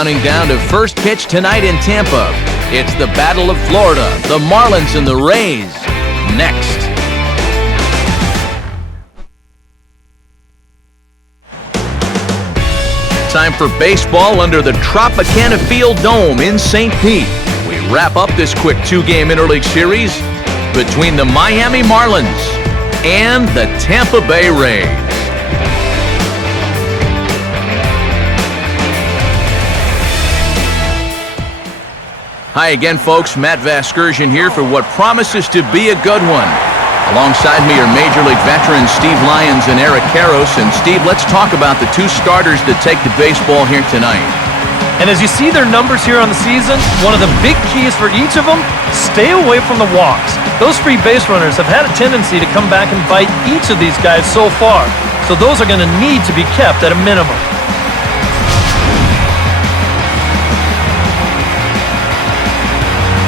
counting down to first pitch tonight in Tampa. It's the Battle of Florida, the Marlins and the Rays. Next. Time for baseball under the Tropicana Field Dome in St. Pete. We wrap up this quick two-game interleague series between the Miami Marlins and the Tampa Bay Rays. Hi again, folks. Matt Vasgersian here for what promises to be a good one. Alongside me are Major League veterans Steve Lyons and Eric Karros. And Steve, let's talk about the two starters that take the baseball here tonight. And as you see their numbers here on the season, one of the big keys for each of them, stay away from the walks. Those free base runners have had a tendency to come back and bite each of these guys so far. So those are going to need to be kept at a minimum.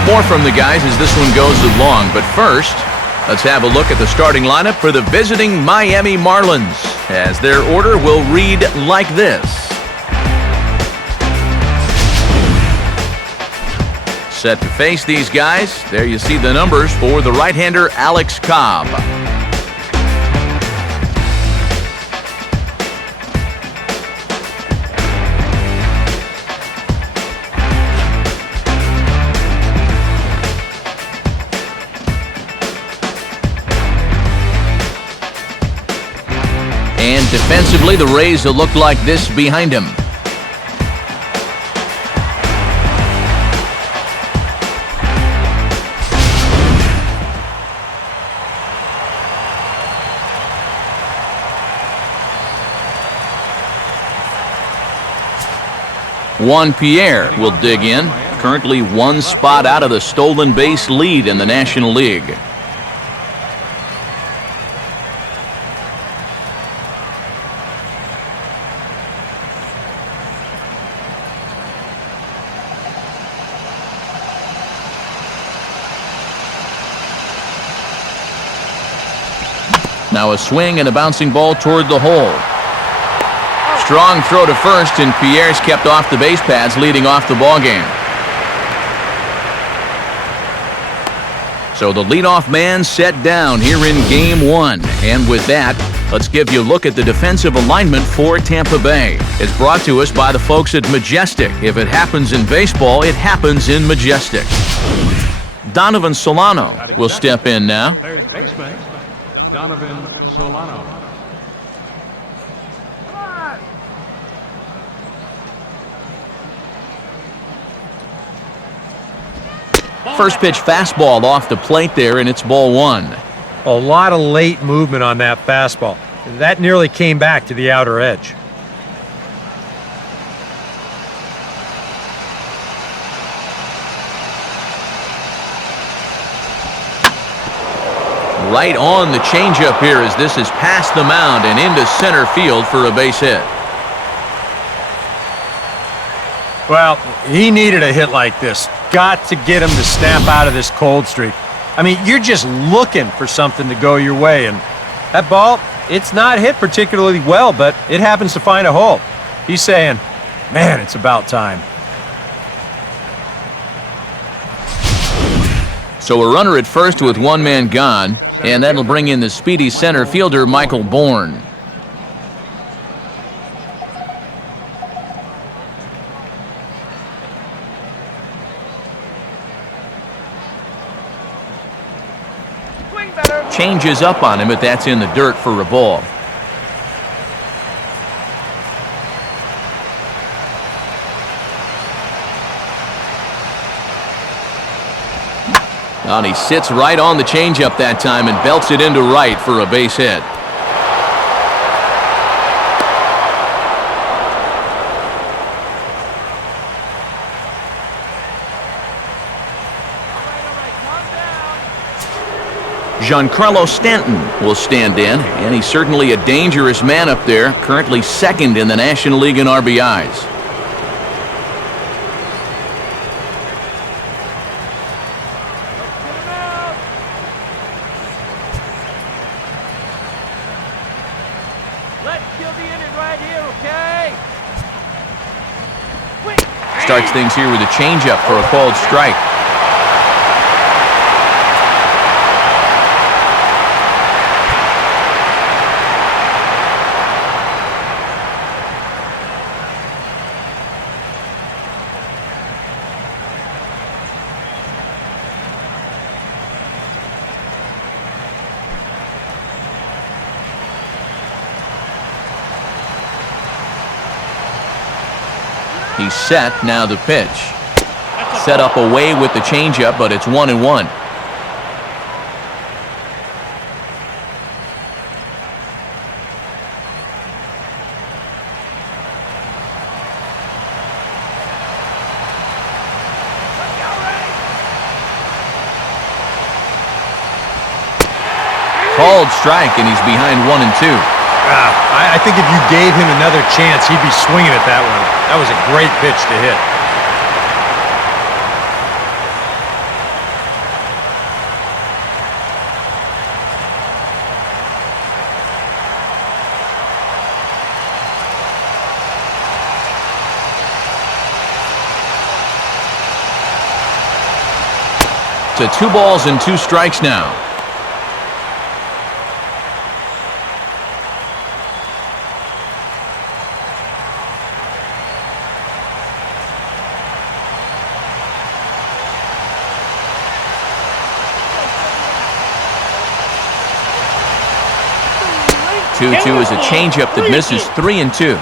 More from the guys as this one goes along, but first, let's have a look at the starting lineup for the visiting Miami Marlins, as their order will read like this. Set to face these guys, there you see the numbers for the right-hander Alex Cobb. And defensively, the Rays will look like this behind him. Juan Pierre will dig in, currently one spot out of the stolen base lead in the National League. Now a swing and a bouncing ball toward the hole. Strong throw to first, and Pierre's kept off the base paths, leading off the ballgame. So the leadoff man set down here in Game 1. And with that, let's give you a look at the defensive alignment for Tampa Bay. It's brought to us by the folks at Majestic. If it happens in baseball, it happens in Majestic. Donovan Solano will step in now. Third baseman, Donovan Solano. First pitch fastball off the plate there, and it's ball one. A lot of late movement on that fastball. That nearly came back to the outer edge. Right on the changeup here as this is past the mound and into center field for a base hit. Well, he needed a hit like this. Got to get him to snap out of this cold streak. I mean, you're just looking for something to go your way, and that ball, it's not hit particularly well, but it happens to find a hole. He's saying, man, it's about time. So a runner at first with one man gone, and that'll bring in the speedy center fielder Michael Bourne. Changes up on him, but that's in the dirt for a ball. And he sits right on the changeup that time and belts it into right for a base hit. Giancarlo Stanton will stand in, and he's certainly a dangerous man up there, currently second in the National League in RBIs. Starts things here with a changeup for a called strike. He's set, now the pitch. Set up away with the changeup, but it's 1-1. Called strike, and he's behind 1-2. I think if you gave him another chance, he'd be swinging at that one. That was a great pitch to hit. To 2 balls and 2 strikes now. Two is a changeup that misses 3-2.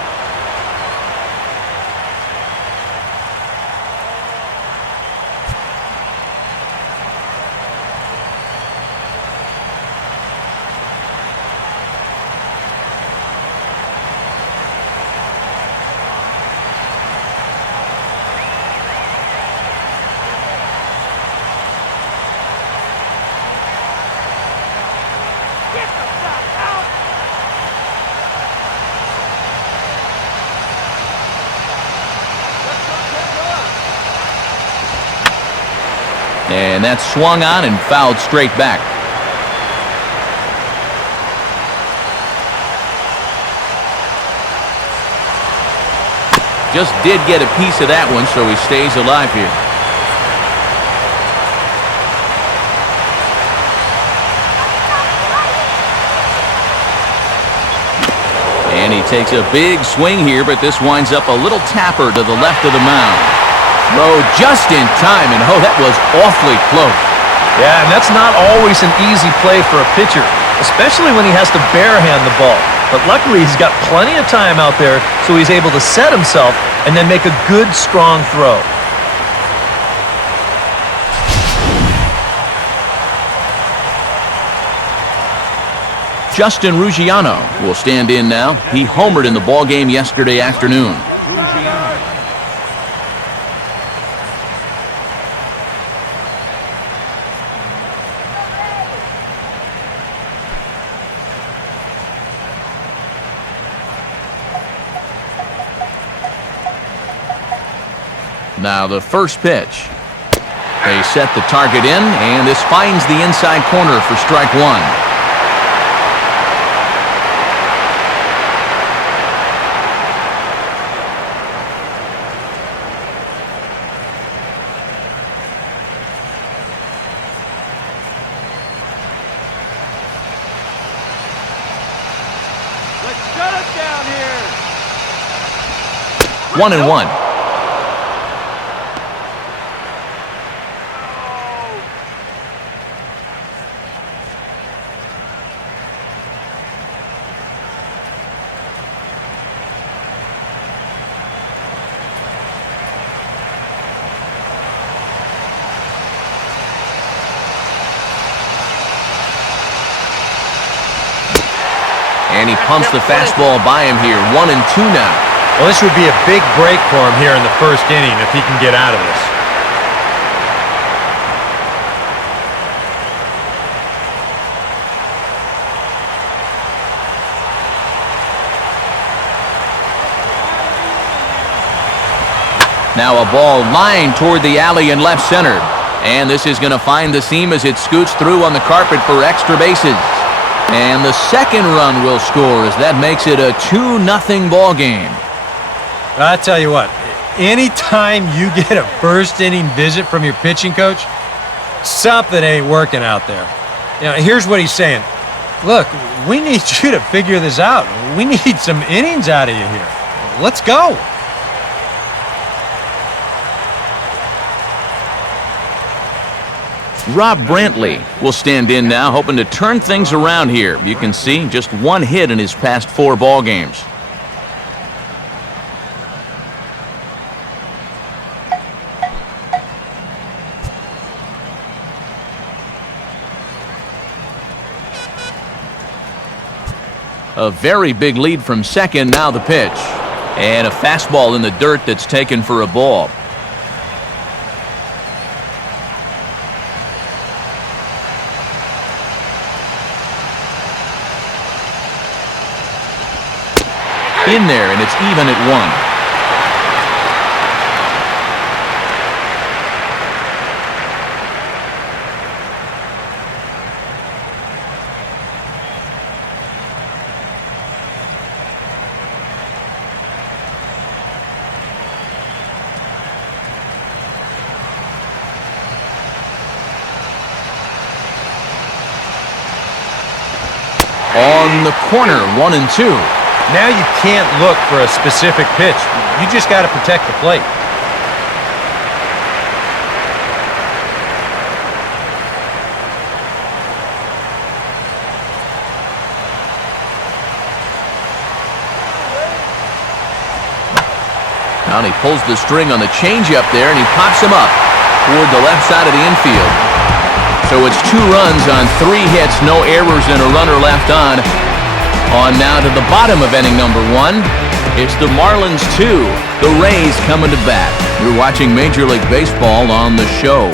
And that's swung on and fouled straight back. Just did get a piece of that one, so he stays alive here. And he takes a big swing here, but this winds up a little tapper to the left of the mound. Throw just in time, and oh, that was awfully close. Yeah, and that's not always an easy play for a pitcher, especially when he has to barehand the ball. But luckily, he's got plenty of time out there, so he's able to set himself and then make a good, strong throw. Justin Ruggiano will stand in now. He homered in the ballgame yesterday afternoon. Now the first pitch. They set the target in, and this finds the inside corner for strike 1. Let's shut it down here. 1-1. And he pumps the fastball by him here. 1-2 now. Well, this would be a big break for him here in the first inning if he can get out of this. Now a ball lined toward the alley in left center. And this is going to find the seam as it scoots through on the carpet for extra bases. And the second run will score as that makes it a 2-0 ball game. I tell you what, anytime you get a first inning visit from your pitching coach, something ain't working out there. You know, here's what he's saying. Look, we need you to figure this out. We need some innings out of you here. Let's go. Rob Brantlly will stand in now, hoping to turn things around here. You can see just one hit in his past 4 ball games. A very big lead from second. Now the pitch. And a fastball in the dirt that's taken for a ball. In there, and it's even at 1. On the corner, 1-2. Now you can't look for a specific pitch. You just got to protect the plate. Now he pulls the string on the changeup there, and he pops him up toward the left side of the infield. So it's 2 runs on 3 hits, no errors, and a runner left on. On now to the bottom of inning number 1. It's the Marlins 2, the Rays coming to bat. You're watching Major League Baseball on the show.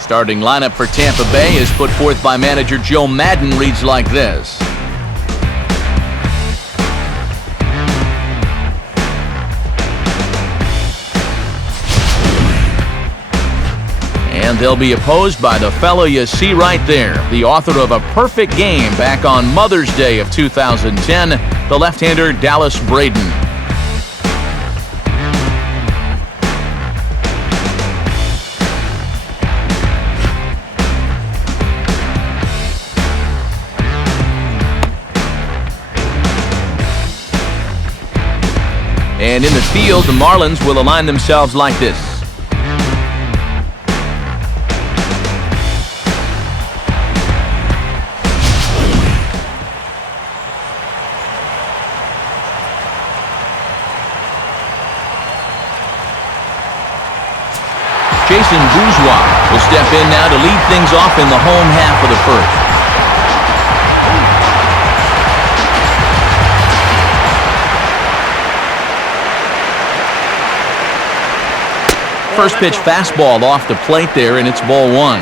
Starting lineup for Tampa Bay is put forth by manager Joe Madden, reads like this. And they'll be opposed by the fellow you see right there, the author of a perfect game back on Mother's Day of 2010, the left-hander Dallas Braden. And in the field, the Marlins will align themselves like this. Jason Bourgeois will step in now to lead things off in the home half of the first. First pitch fastball off the plate there, and it's ball 1.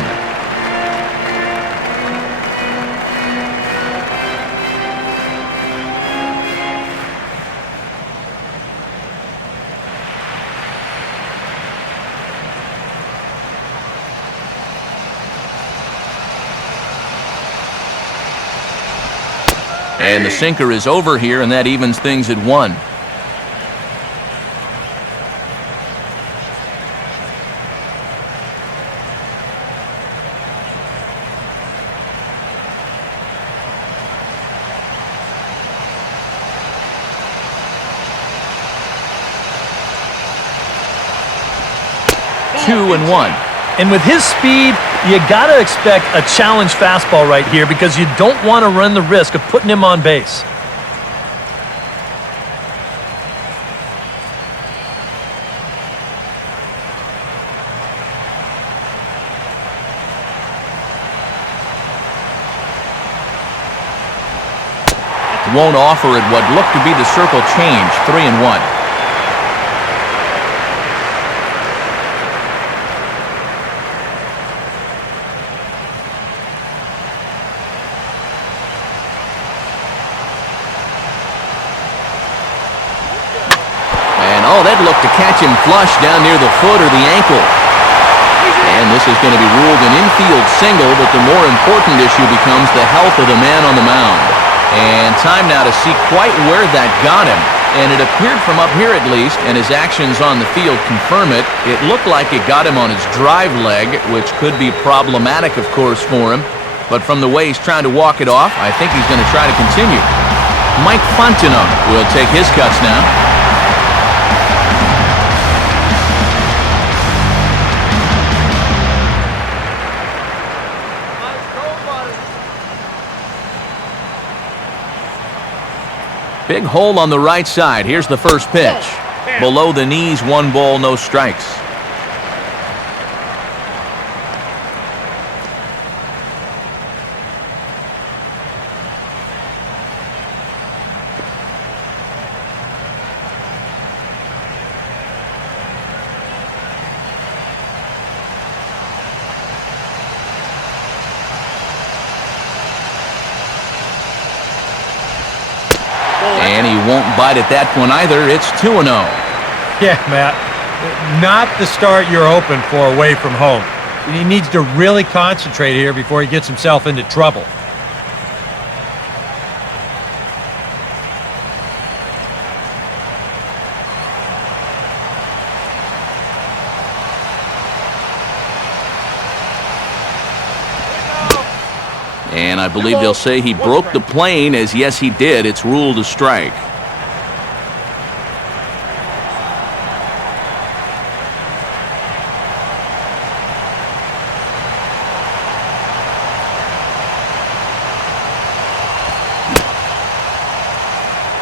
And the sinker is over here, and that evens things at 1. Two and 1. And with his speed, you got to expect a challenge fastball right here because you don't want to run the risk of putting him on base. Won't offer it what looked to be the circle change, 3 and 1. That looked to catch him flush down near the foot or the ankle. And this is going to be ruled an infield single, but the more important issue becomes the health of the man on the mound. And time now to see quite where that got him. And it appeared from up here at least, and his actions on the field confirm it. It looked like it got him on his drive leg, which could be problematic, of course, for him. But from the way he's trying to walk it off, I think he's going to try to continue. Mike Fontenot will take his cuts now. Big hole on the right side. Here's the first pitch. Below the knees, 1 ball, no strikes. And he won't bite at that one either. It's 2-0. Yeah, Matt. Not the start you're hoping for away from home. He needs to really concentrate here before he gets himself into trouble. And I believe they'll say he broke the plane, as yes, he did. It's ruled a strike.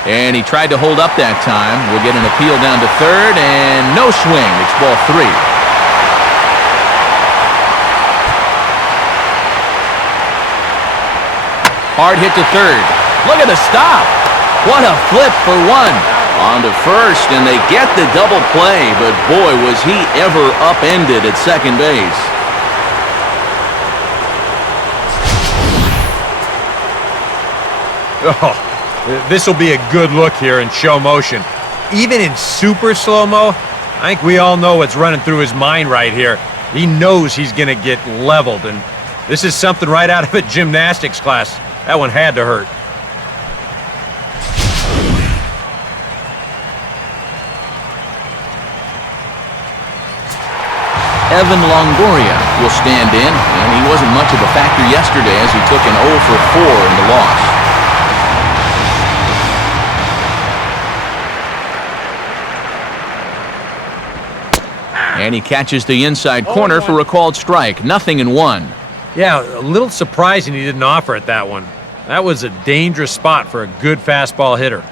And he tried to hold up that time. We'll get an appeal down to third, and no swing. It's ball 3. Hard hit to third. Look at the stop. What a flip for 1. On to first, and they get the double play, but boy, was he ever upended at second base. Oh, this will be a good look here in show motion. Even in super slow-mo, I think we all know what's running through his mind right here. He knows he's going to get leveled, and this is something right out of a gymnastics class. That one had to hurt. Evan Longoria will stand in, and he wasn't much of a factor yesterday as he took an 0 for 4 in the loss. And he catches the inside corner for a called strike. 0-1. Yeah, a little surprising he didn't offer it that one. That was a dangerous spot for a good fastball hitter.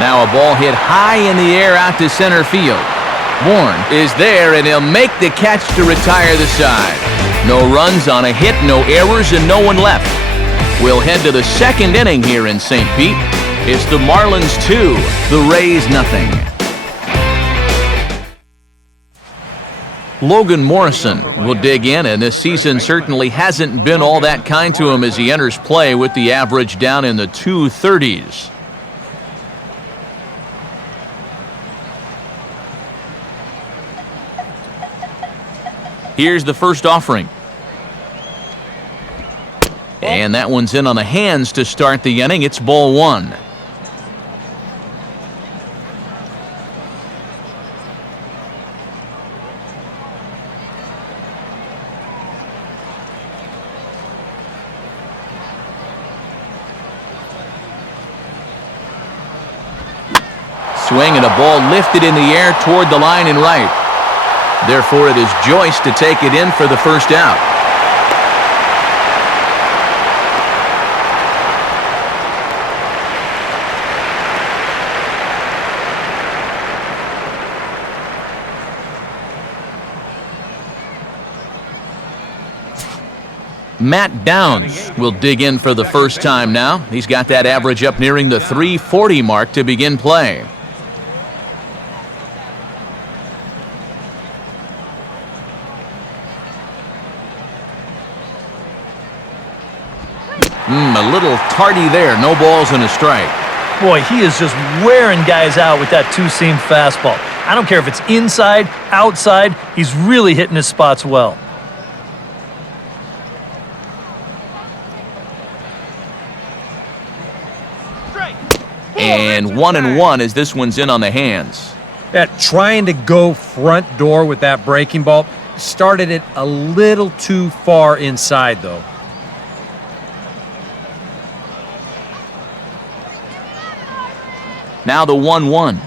Now a ball hit high in the air out to center field. Bourne is there, and he'll make the catch to retire the side. No runs on a hit, no errors, and no one left. We'll head to the second inning here in St. Pete. It's the Marlins 2, the Rays 0. Logan Morrison will dig in, and this season certainly hasn't been all that kind to him as he enters play with the average down in the 230s. Here's the first offering. And that one's in on the hands to start the inning. It's ball 1. Swing and a ball lifted in the air toward the line and right. Therefore, it is Joyce to take it in for the first out. Matt Downs will dig in for the first time now. He's got that average up nearing the 340 mark to begin play. A little tardy there. No balls and a strike. Boy, he is just wearing guys out with that two-seam fastball. I don't care if it's inside, outside, he's really hitting his spots well. And 1-1 as this one's in on the hands. Trying to go front door with that breaking ball. Started it a little too far inside, though. Now the 1-1.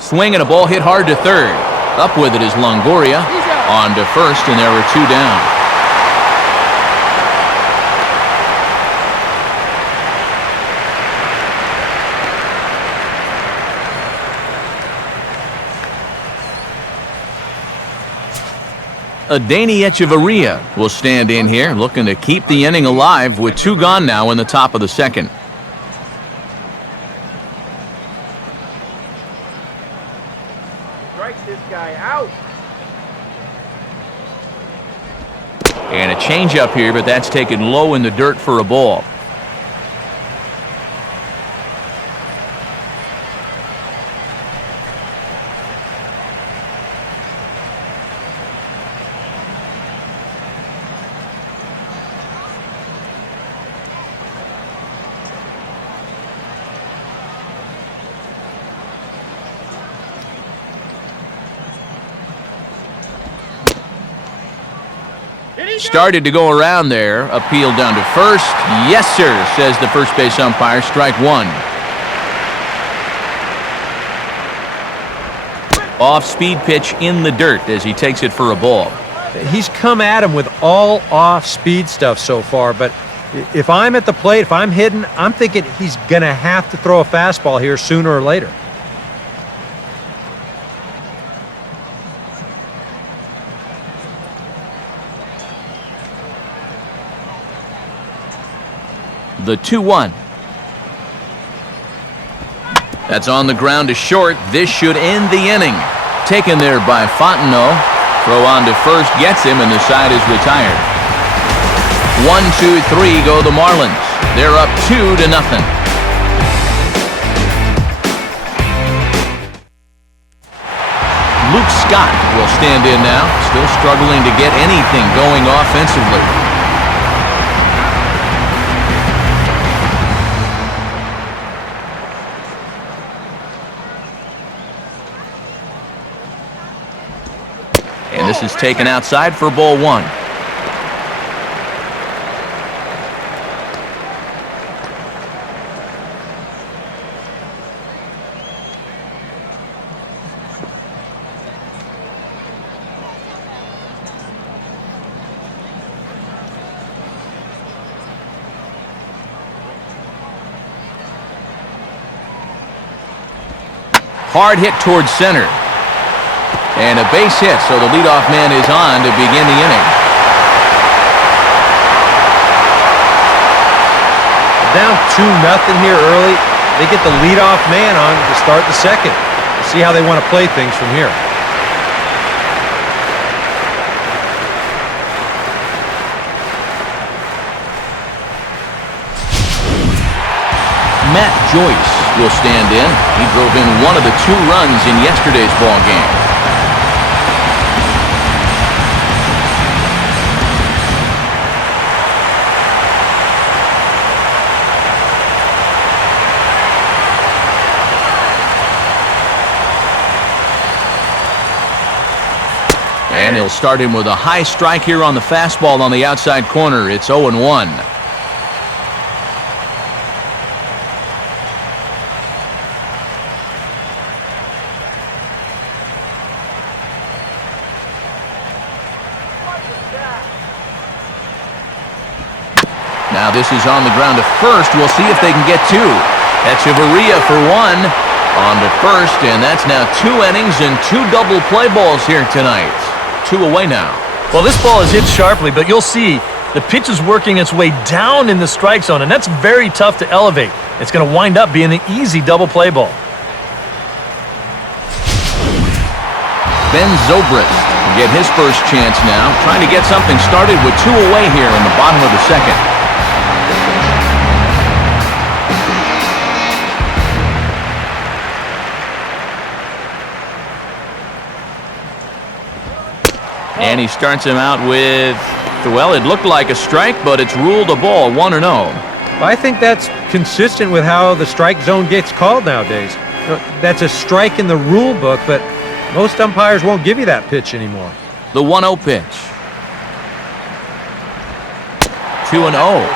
Swing and a ball hit hard to third. Up with it is Longoria. On to first, and there were two down. Adani Echeverria will stand in here, looking to keep the inning alive with two gone now in the top of the second. Strike this guy out. And a changeup here, but that's taken low in the dirt for a ball. Started to go around there. Appeal down to first. Yes, sir, says the first base umpire. Strike one. Off-speed pitch in the dirt as he takes it for a ball. He's come at him with all off-speed stuff so far, but if I'm at the plate, if I'm hitting, I'm thinking he's going to have to throw a fastball here sooner or later. The 2-1. That's on the ground to short. This should end the inning. Taken there by Fontenot. Throw on to first gets him, and the side is retired. 1-2-3 go the Marlins. They're up 2-0. Luke Scott will stand in now, still struggling to get anything going offensively. And this is taken outside for ball one. Hard hit towards center. And a base hit, so the leadoff man is on to begin the inning. Down 2-0 here early. They get the leadoff man on to start the second. We'll see how they want to play things from here. Matt Joyce will stand in. He drove in one of the two runs in yesterday's ball game. And he'll start him with a high strike here on the fastball on the outside corner. It's 0-1. Now this is on the ground to first. We'll see if they can get two. Echeverria for one. On to first, and that's now 2 innings and 2 double play balls here tonight. 2 away now. Well, this ball is hit sharply, but you'll see the pitch is working its way down in the strike zone, and that's very tough to elevate. It's going to wind up being an easy double play ball. Ben ZOBRIST get his first chance now, trying to get something started with 2 away here in the bottom of the second. And he starts him out with, well, it looked like a strike, but it's ruled a ball, 1-0. I think that's consistent with how the strike zone gets called nowadays. That's a strike in the rule book, but most umpires won't give you that pitch anymore. The 1-0 pitch. 2-0.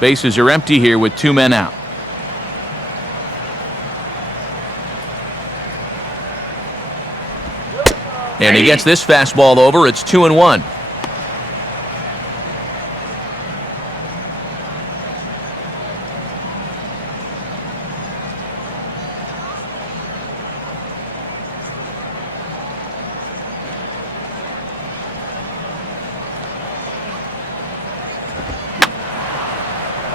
Bases are empty here with 2 men out. And he gets this fastball over. It's 2-1.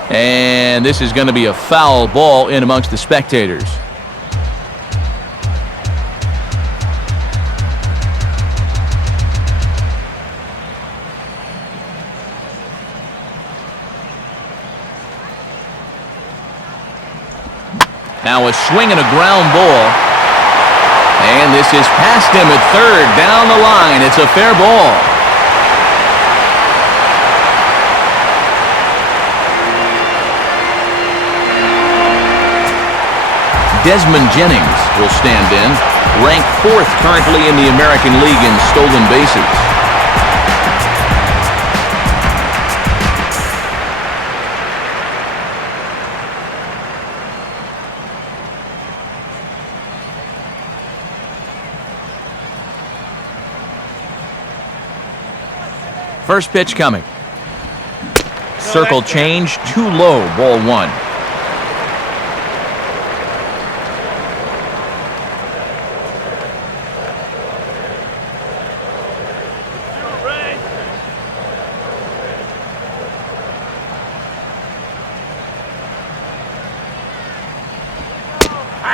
And this is going to be a foul ball in amongst the spectators. Now a swing and a ground ball. And this is past him at third, down the line. It's a fair ball. Desmond Jennings will stand in, ranked 4th currently in the American League in stolen bases. First pitch coming. Circle change, too low, ball 1.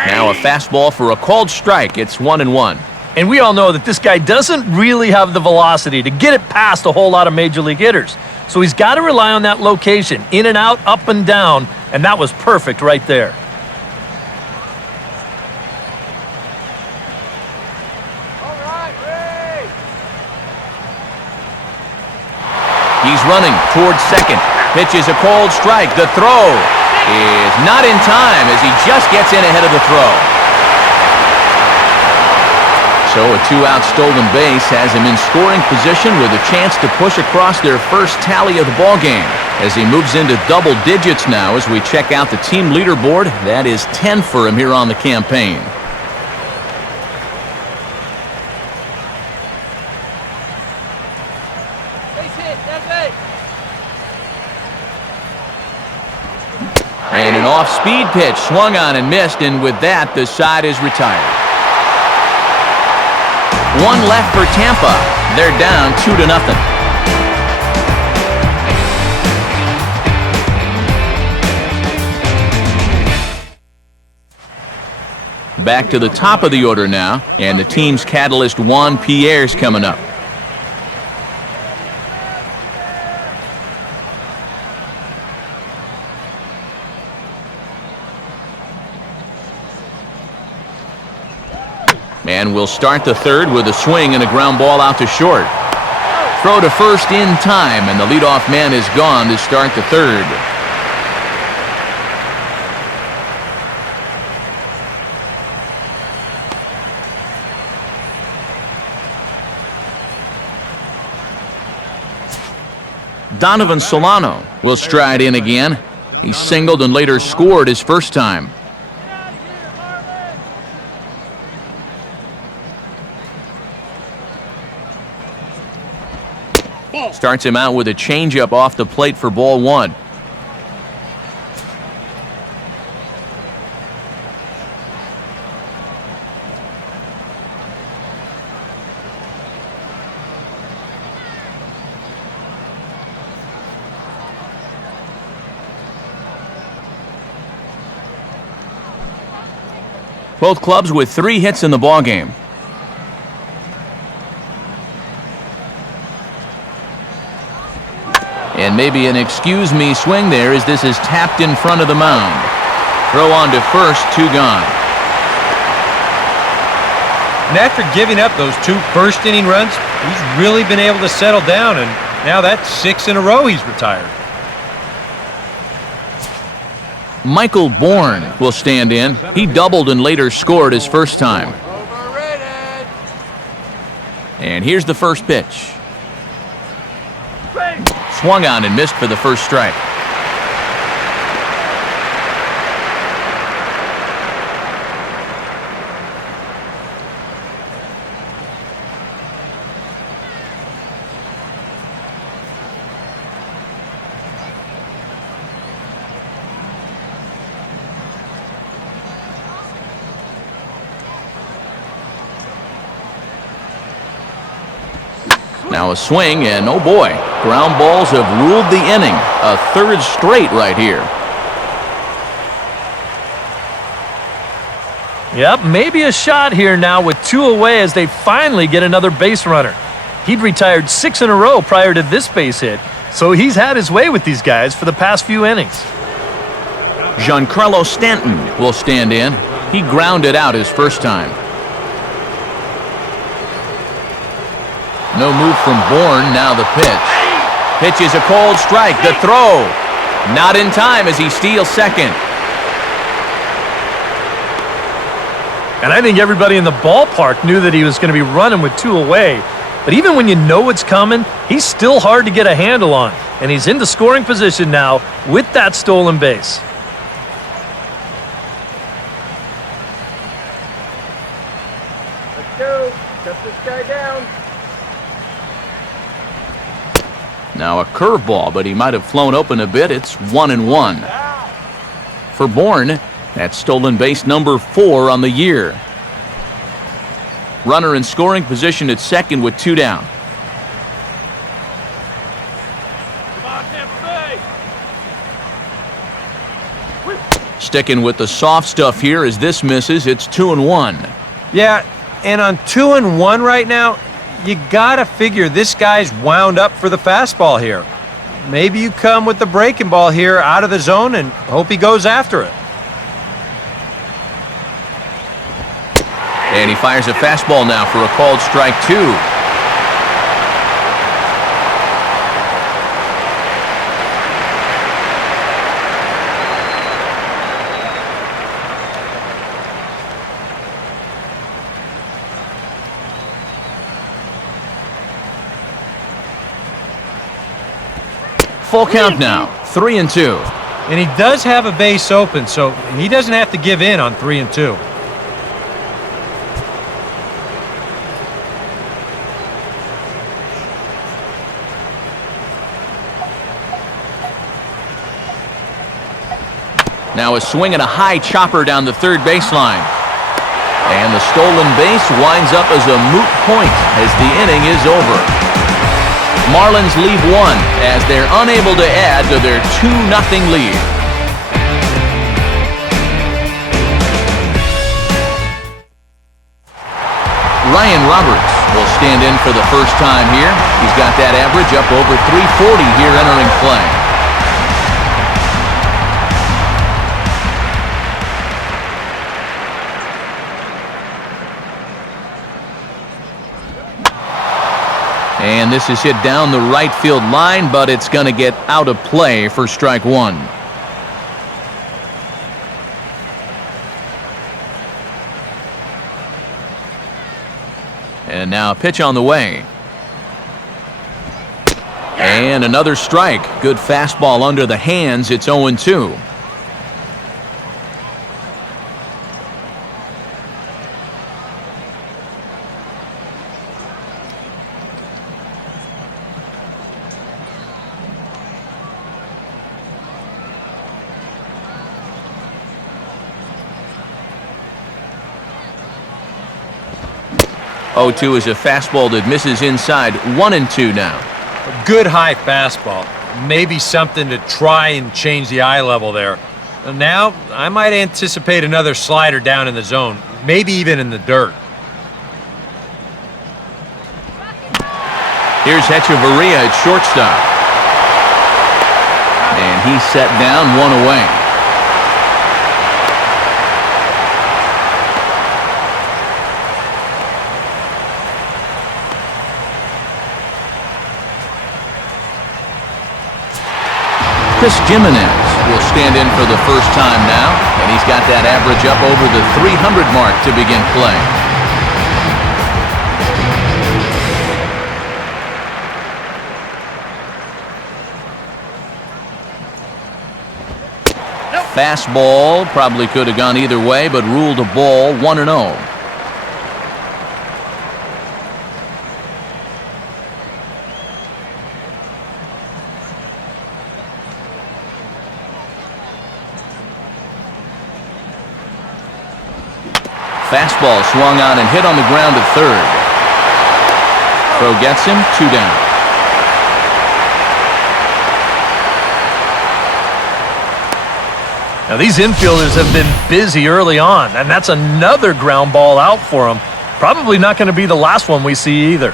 Now a fastball for a called strike. It's 1-1. And we all know that this guy doesn't really have the velocity to get it past a whole lot of major league hitters. So he's got to rely on that location, in and out, up and down, and that was perfect right there. He's running towards second. Pitch is a called strike. The throw is not in time as he just gets in ahead of the throw. So a 2-out stolen base has him in scoring position with a chance to push across their first tally of the ballgame as he moves into double digits now as we check out the team leaderboard. That is 10 for him here on the campaign. And an off-speed pitch swung on and missed, and with that, the side is retired. 1 left for Tampa. They're down 2-0. Back to the top of the order now, and the team's catalyst Juan Pierre's coming up. And we'll start the third with a swing and a ground ball out to short. Throw to first in time, and the leadoff man is gone to start the third. Donovan Solano will stride in again. He singled and later scored his first time. Starts him out with a changeup off the plate for ball 1. Both clubs with 3 hits in the ballgame. And maybe an excuse me swing there as this is tapped in front of the mound. Throw on to first, 2 gone. And after giving up those 2 first-inning runs, he's really been able to settle down, and now that's 6 in a row he's retired. Michael Bourne will stand in. He doubled and later scored his first time. Overrated. And here's the first pitch. Swung on and missed for the first strike. Now a swing, and oh boy, ground balls have ruled the inning. A 3rd straight right here. Yep, maybe a shot here now with 2 away as they finally get another base runner. He'd retired 6 in a row prior to this base hit, so he's had his way with these guys for the past few innings. Giancarlo Stanton will stand in. He grounded out his first time. No move from Bourne, now the pitch. Pitch is a cold strike, the throw. Not in time as he steals second. And I think everybody in the ballpark knew that he was going to be running with 2 away. But even when you know what's coming, he's still hard to get a handle on. And he's into scoring position now with that stolen base. Let's go. Shut this guy down. Now a curveball, but he might have flown open a bit. It's 1-1. For Bourne, that's stolen base number 4 on the year. Runner in scoring position at second with 2 down. Come on, Tampa Bay. Sticking with the soft stuff here as this misses. It's 2-1. Yeah, and on 2-1 right now, you gotta figure this guy's wound up for the fastball here. Maybe you come with the breaking ball here out of the zone and hope he goes after it. And he fires a fastball now for a called strike 2. Full count now, 3-2. And he does have a base open, so he doesn't have to give in on 3-2. Now a swing and a high chopper down the third baseline. And the stolen base winds up as a moot point as the inning is over. Marlins leave 1 as they're unable to add to their 2-0 lead. Ryan Roberts will stand in for the first time here. He's got that average up over 340 here entering play. And this is hit down the right field line, but it's going to get out of play for strike 1. And now a pitch on the way. And another strike. Good fastball under the hands. It's 0-2. Oh, 0-2 is a fastball that misses inside. 1-2 now. A good high fastball. Maybe something to try and change the eye level there. Now, I might anticipate another slider down in the zone, maybe even in the dirt. Here's Hechavarria at shortstop. And he's set down, one away. Chris Jimenez will stand in for the first time now, and he's got that average up over the 300 mark to begin play. Fastball probably could have gone either way, but ruled a ball, 1-0. Fastball swung on and hit on the ground to third. Throw gets him, 2 down. Now these infielders have been busy early on, and that's another ground ball out for them. Probably not going to be the last one we see either.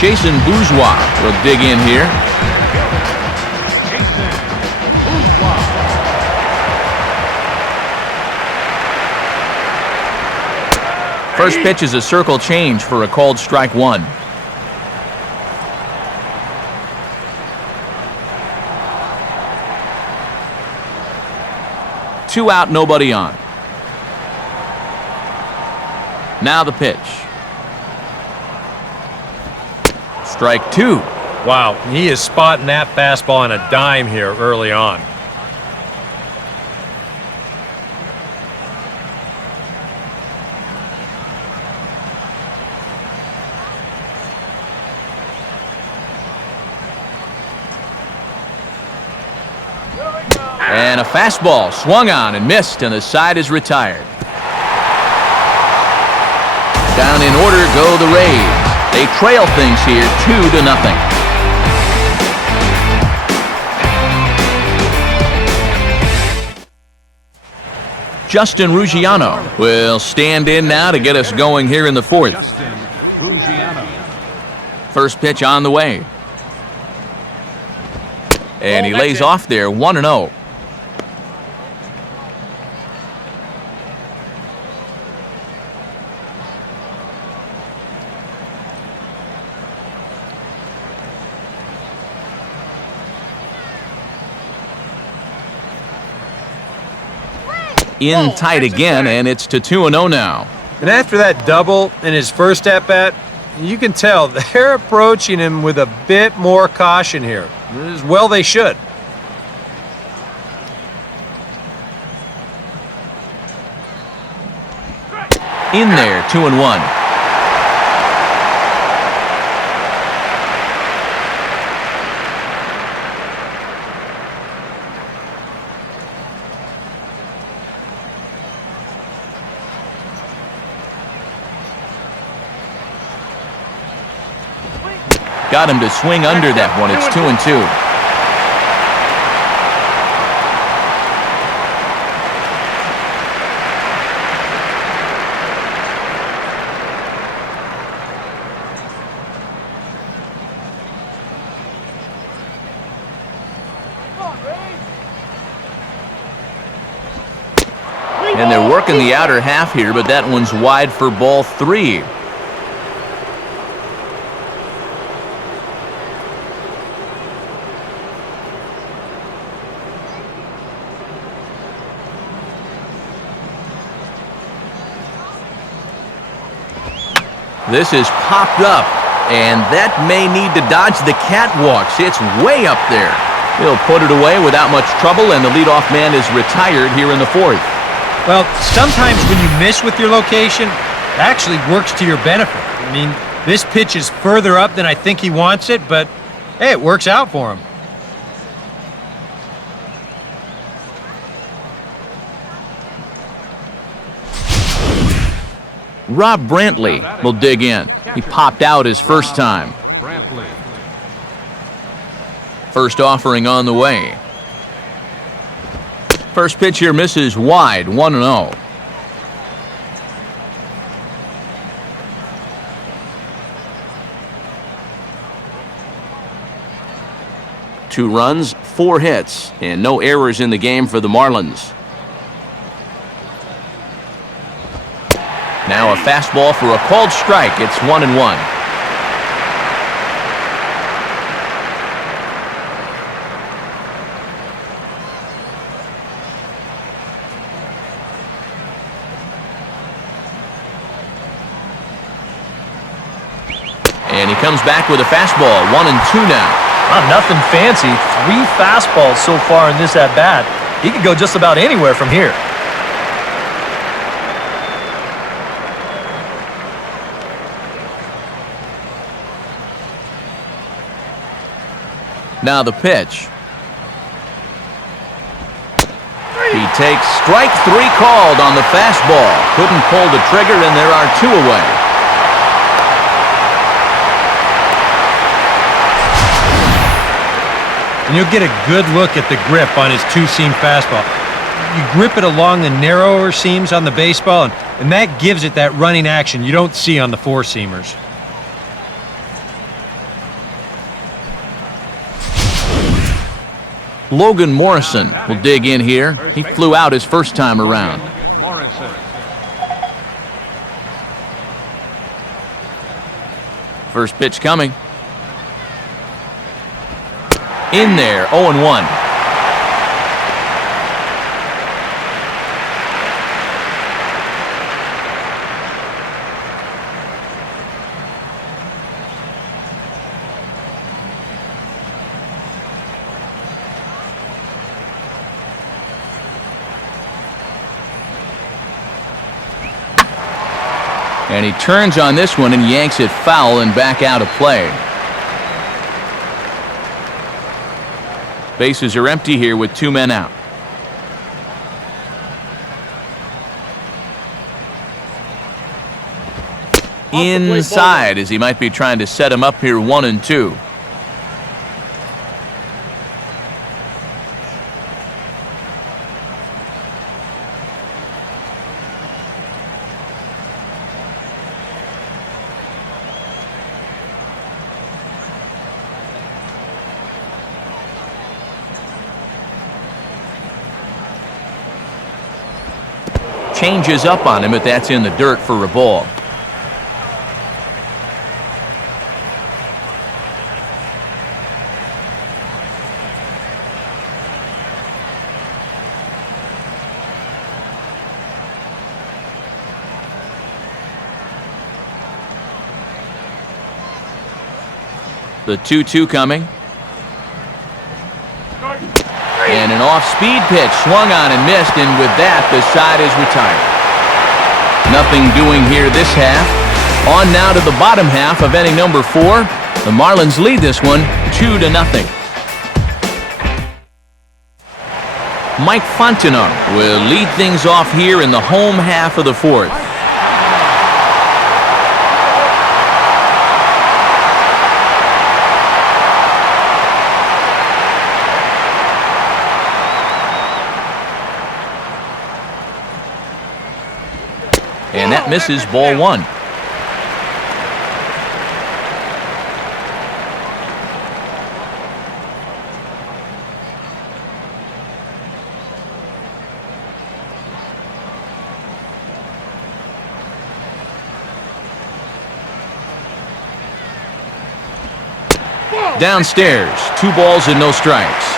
Jason Bourgeois will dig in here. First pitch is a circle change for a called strike 1. Two out, nobody on. Now the pitch. Strike 2. Wow, he is spotting that fastball on a dime here early on. And a fastball swung on and missed, and the side is retired. Down in order go the Rays. They trail things here 2-0. Justin Ruggiano will stand in now to get us going here in the 4th. Justin Ruggiano. First pitch on the way. And he lays off there, 1-0. In tight again, and it's to 2-0 now. And after that double in his first at-bat, you can tell they're approaching him with a bit more caution here. As well they should. In there, 2-1. Got him to swing under that one. It's 2-2. And they're working the outer half here, but that one's wide for ball 3. This is popped up, and that may need to dodge the catwalks. It's way up there. He'll put it away without much trouble, and the leadoff man is retired here in the 4th. Well, sometimes when you miss with your location, it actually works to your benefit. I mean, this pitch is further up than I think he wants it, but hey, it works out for him. Rob Brantley will dig in. He popped out his first time. Brantley. First offering on the way. First pitch here misses wide, 1-0. Two runs, 4 hits, and no errors in the game for the Marlins. Now a fastball for a called strike. It's 1-1. And he comes back with a fastball, 1-2 now. Nothing fancy. 3 fastballs so far in this at-bat. He could go just about anywhere from here. Now the pitch. He takes strike 3 called on the fastball. Couldn't pull the trigger, and there are 2 away. And you'll get a good look at the grip on his 2-seam fastball. You grip it along the narrower seams on the baseball, and that gives it that running action you don't see on the 4-seamers. Logan Morrison will dig in here. He flew out his first time around. Morrison. First pitch coming. In there, 0-1. And he turns on this one and yanks it foul and back out of play. Bases are empty here with 2 men out. Inside, as he might be trying to set him up here, 1-2. Changes up on him, but that's in the dirt for a ball. The 2-2 coming. And an off-speed pitch swung on and missed, and with that, the side is retired. Nothing doing here this half. On now to the bottom half of inning number 4. The Marlins lead this one 2-0. Mike Fontenot will lead things off here in the home half of the 4th. And that misses, ball 1. Downstairs, 2 balls and no strikes.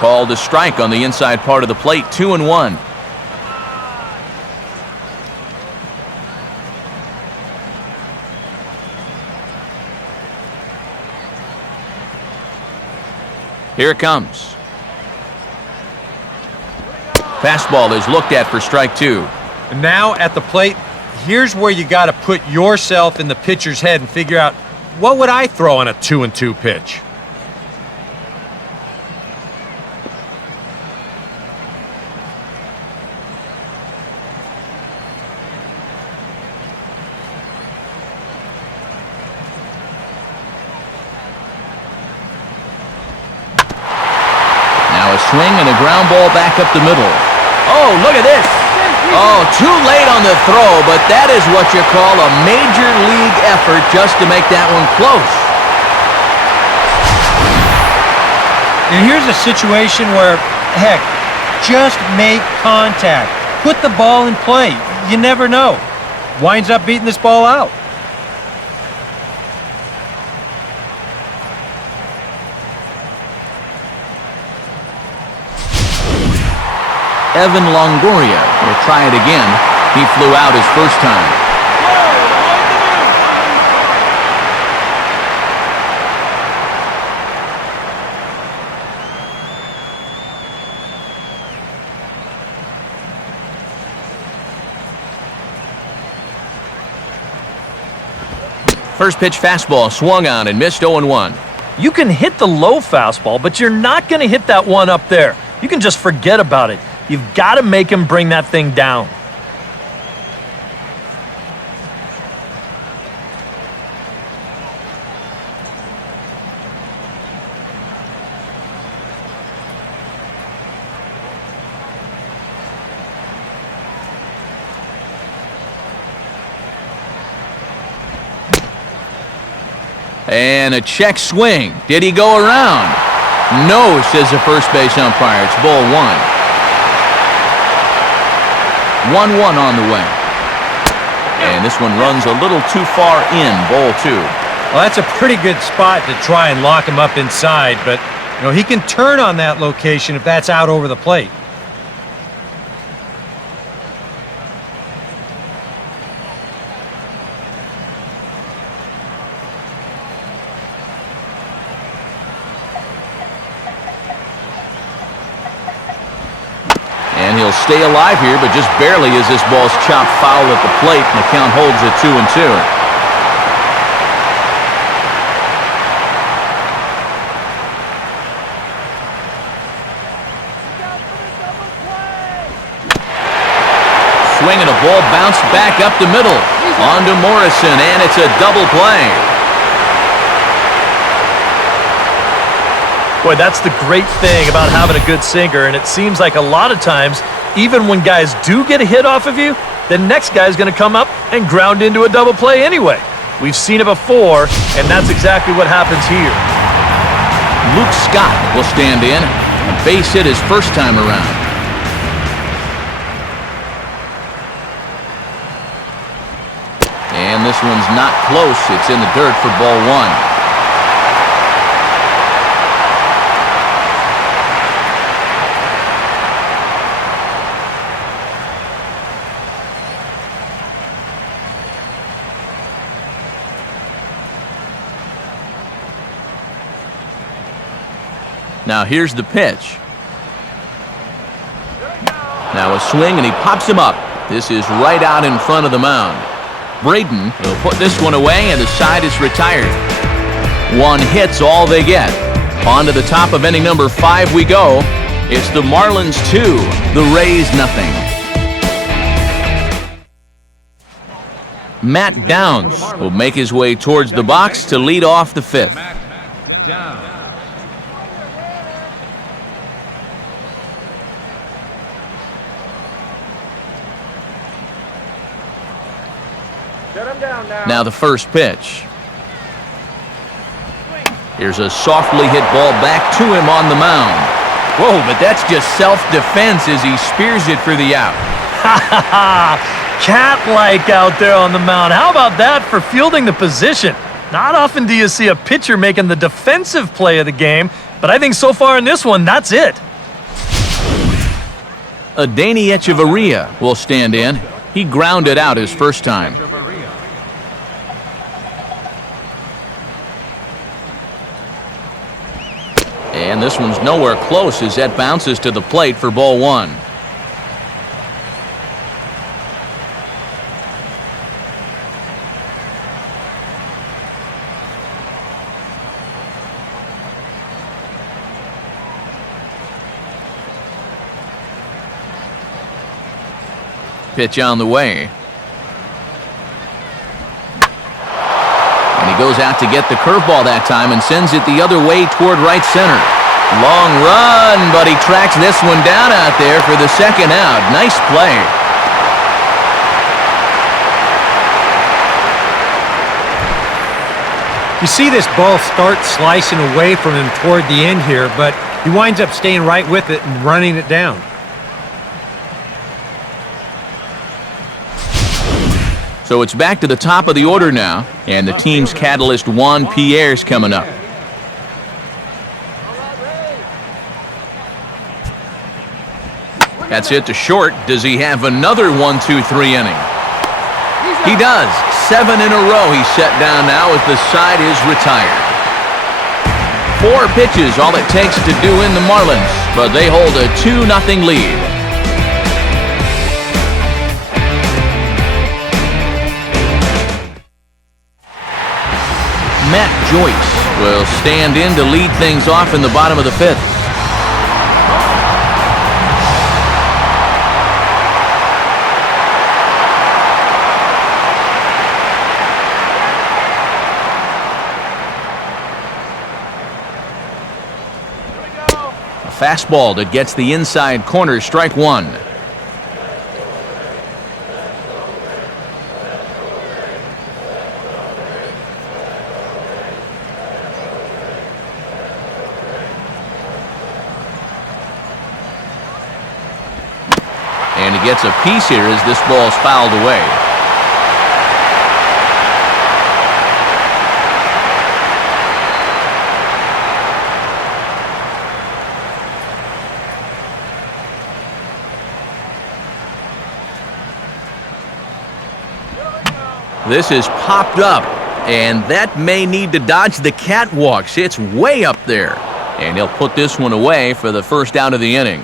Called a strike on the inside part of the plate, 2-1. Here it comes. Fastball is looked at for strike 2. And now at the plate, here's where you got to put yourself in the pitcher's head and figure out, what would I throw on a 2-2 pitch? Now a swing and a ground ball back up the middle. Oh, look at this. Oh, too late on the throw, but that is what you call a major league effort just to make that one close. And here's a situation where, heck, just make contact. Put the ball in play. You never know. Winds up beating this ball out. Evan Longoria will try it again. He flew out his first time. First pitch fastball swung on and missed 0-1. You can hit the low fastball, but you're not going to hit that one up there. You can just forget about it. You've got to make him bring that thing down. And a check swing. Did he go around? No, says the first base umpire. It's ball 1. 1-1 on the way. And this one runs a little too far in, ball 2. Well, that's a pretty good spot to try and lock him up inside, but he can turn on that location if that's out over the plate. And he'll stay alive here, but just barely as this ball's chopped foul at the plate, and the count holds at 2-2. Swing and a ball bounced back up the middle. On to Morrison, and it's a double play. Boy, that's the great thing about having a good sinker, and it seems like a lot of times, even when guys do get a hit off of you, the next guy's going to come up and ground into a double play anyway. We've seen it before, and that's exactly what happens here. Luke Scott will stand in. A base hit his first time around. And this one's not close. It's in the dirt for ball 1. Now here's the pitch. Now a swing and he pops him up. This is right out in front of the mound. Braden will put this one away and the side is retired. 1 hit's all they get. On to the top of inning number 5 we go. It's the Marlins 2, the Rays nothing. Matt Downs will make his way towards the box to lead off the 5th. Matt Downs. Shut him down now. Now the first pitch. Here's a softly hit ball back to him on the mound. Whoa, but that's just self-defense as he spears it for the out. Ha ha ha! Cat-like out there on the mound. How about that for fielding the position? Not often do you see a pitcher making the defensive play of the game, but I think so far in this one, that's it. Adeiny Echeverria will stand in. He grounded out his first time. And this one's nowhere close as that bounces to the plate for ball one. Pitch on the way. And he goes out to get the curveball that time and sends it the other way toward right center. Long run, but he tracks this one down out there for the second out. Nice play. You see this ball start slicing away from him toward the end here, but he winds up staying right with it and running it down. So it's back to the top of the order now, and the team's catalyst Juan Pierre's coming up. That's hit to short. Does he have another 1-2-3 inning? He does. 7 in a row he's set down now as the side is retired. 4 pitches, all it takes to do in the Marlins, but they hold a 2-0 lead. Matt Joyce will stand in to lead things off in the bottom of the 5th. A fastball that gets the inside corner, strike one. And he gets a piece here as this ball's fouled away. This is popped up, and that may need to dodge the catwalks. It's way up there, and he'll put this one away for the first out of the inning.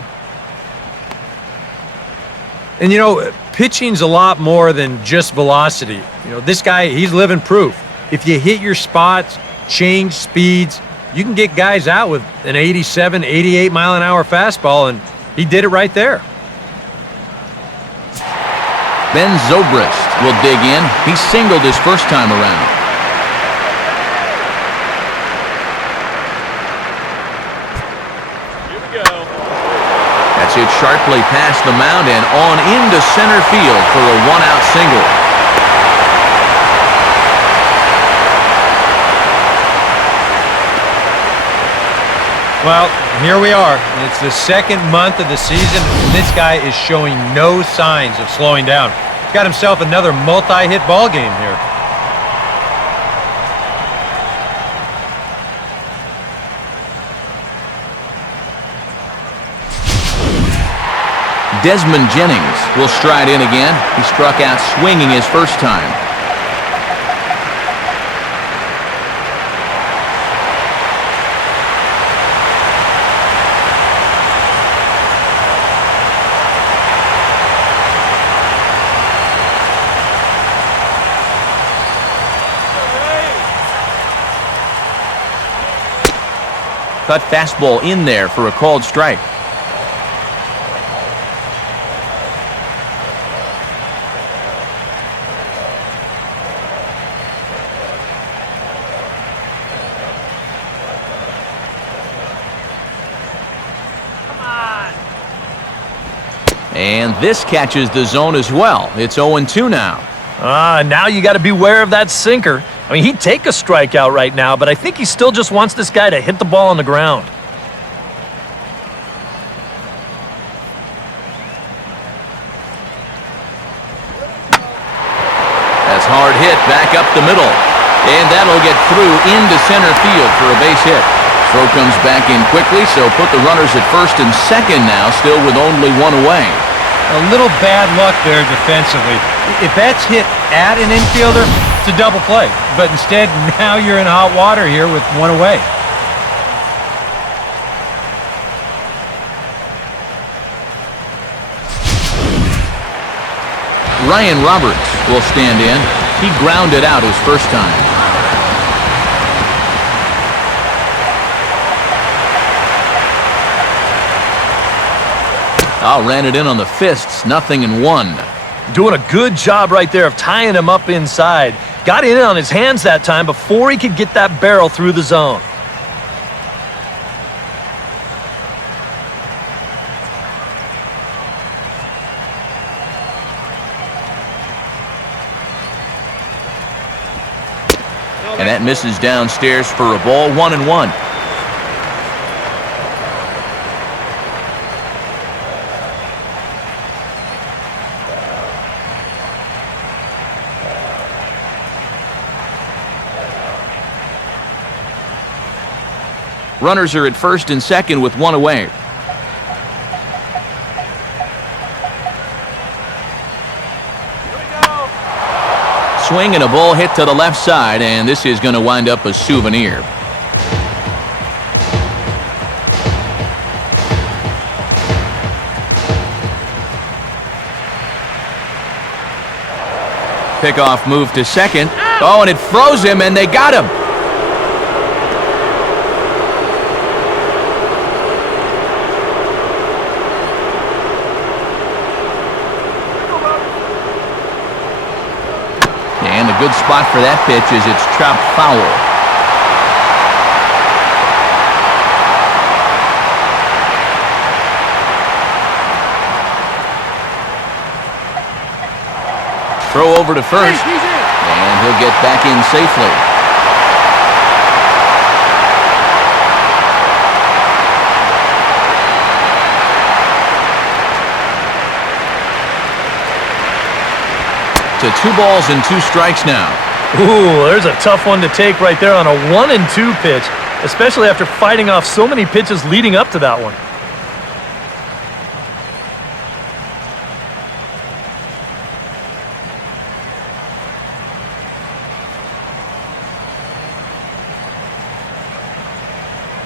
And, you know, pitching's a lot more than just velocity. You know, this guy, he's living proof. If you hit your spots, change speeds, you can get guys out with an 87, 88 mile an hour fastball, and he did it right there. Ben ZOBRIST will dig in. He singled his first time around. That's hit sharply past the mound and on into center field for a one-out single. Well, here we are. It's the second month of the season, and this guy is showing no signs of slowing down. He's got himself another multi-hit ball game here. Desmond Jennings will stride in again. He struck out swinging his first time. Cut fastball in there for a called strike. And this catches the zone as well. It's 0-2 now. Now you got to beware of that sinker. I mean, he'd take a strikeout right now, but I think he still just wants this guy to hit the ball on the ground. That's hard hit back up the middle. And that'll get through into center field for a base hit. Throw comes back in quickly, so put the runners at first and second now, still with only one away. A little bad luck there defensively. If that's hit at an infielder, it's a double play. But instead, now you're in hot water here with one away. Ryan Roberts will stand in. He grounded out his first time. Ran it in on the fists, 0-1. Doing a good job right there of tying him up inside. Got in on his hands that time before he could get that barrel through the zone. And that misses downstairs for a ball, 1-1. Runners are at first and second with one away. Swing and a ball hit to the left side, and this is going to wind up a souvenir. Pickoff move to second. Oh, and it froze him, and they got him. Good spot for that pitch as it's chopped foul. Throw over to first, and he'll get back in safely. To 2 balls and 2 strikes now. Ooh, there's a tough one to take right there on a 1-2 pitch, especially after fighting off so many pitches leading up to that one.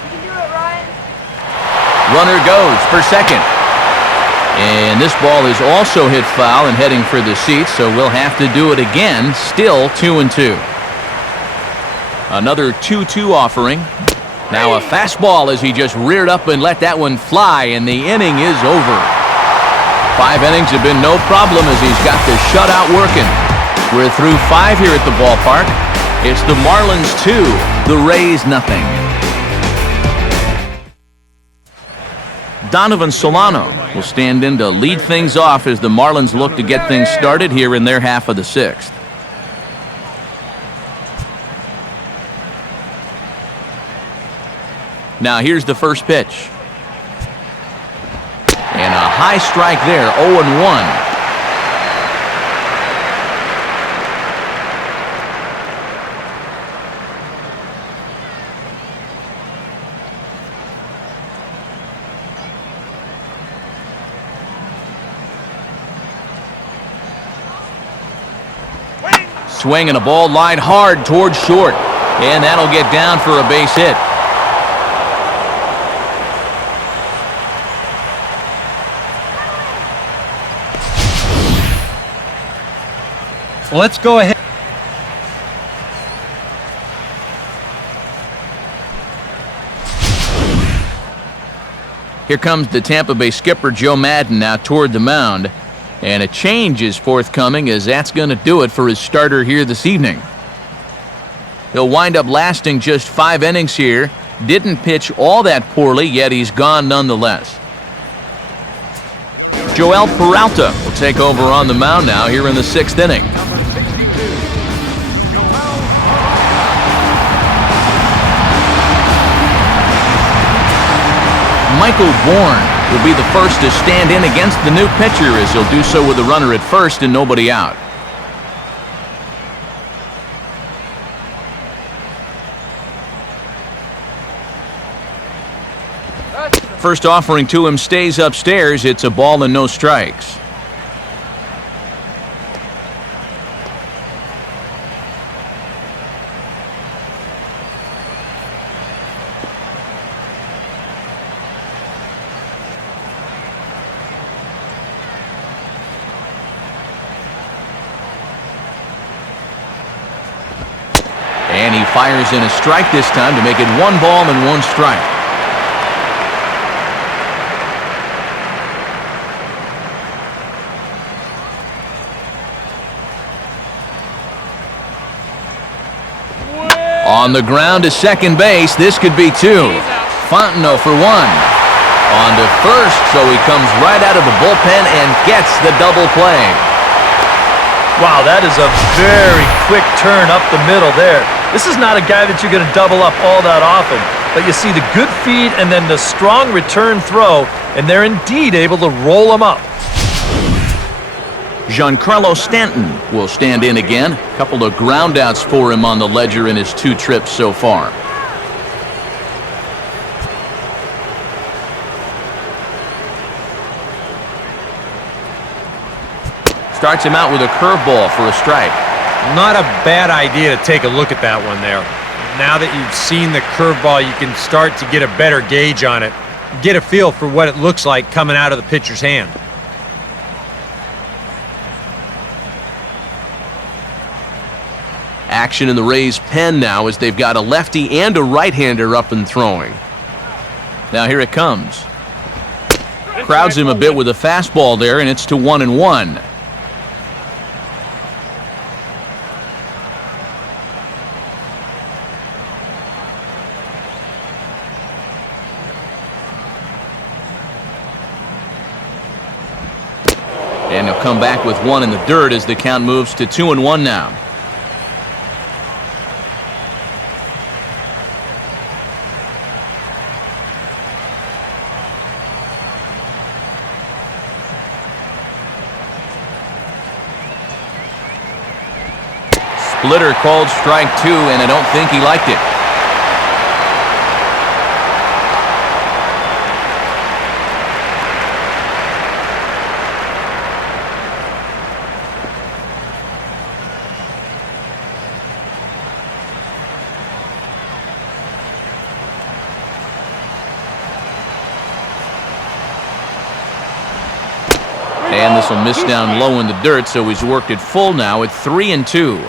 You can do it, Ryan. Runner goes for second. And this ball is also hit foul and heading for the seats, so we'll have to do it again. Still 2-2. Another 2-2 offering. Now a fastball as he just reared up and let that one fly, and the inning is over. 5 innings have been no problem as he's got the shutout working. We're through 5 here at the ballpark. It's the Marlins 2, the Rays nothing. Donovan Solano will stand in to lead things off as the Marlins look to get things started here in their half of the 6th. Now here's the first pitch. And a high strike there, 0-1. Swing and a ball lined hard towards short. And that'll get down for a base hit. Let's go ahead. Here comes the Tampa Bay skipper Joe Maddon now toward the mound. And a change is forthcoming as that's going to do it for his starter here this evening. He'll wind up lasting just 5 innings here. Didn't pitch all that poorly, yet he's gone nonetheless. Joel Peralta will take over on the mound now here in the 6th inning. Michael Bourne will be the first to stand in against the new pitcher as he'll do so with a runner at first and nobody out. First offering to him stays upstairs. It's a ball and no strikes. And he fires in a strike this time to make it 1 ball and 1 strike. On the ground to second base, this could be 2. Fontenot for 1. On to first, so he comes right out of the bullpen and gets the double play. Wow, that is a very quick turn up the middle there. This is not a guy that you're going to double up all that often, but you see the good feed and then the strong return throw, and they're indeed able to roll him up. Giancarlo Stanton will stand in again. A couple of groundouts for him on the ledger in his 2 trips so far. Starts him out with a curveball for a strike. Not a bad idea to take a look at that one there. Now that you've seen the curveball, you can start to get a better gauge on it. Get a feel for what it looks like coming out of the pitcher's hand. Action in the Rays' pen now as they've got a lefty and a right-hander up and throwing. Now here it comes. Crowds him a bit with a fastball there, and it's to 1-1. And he'll come back with 1 in the dirt as the count moves to 2-1 now. Splitter called strike 2, and I don't think he liked it. And this will miss down low in the dirt, so he's worked it full now at 3-2.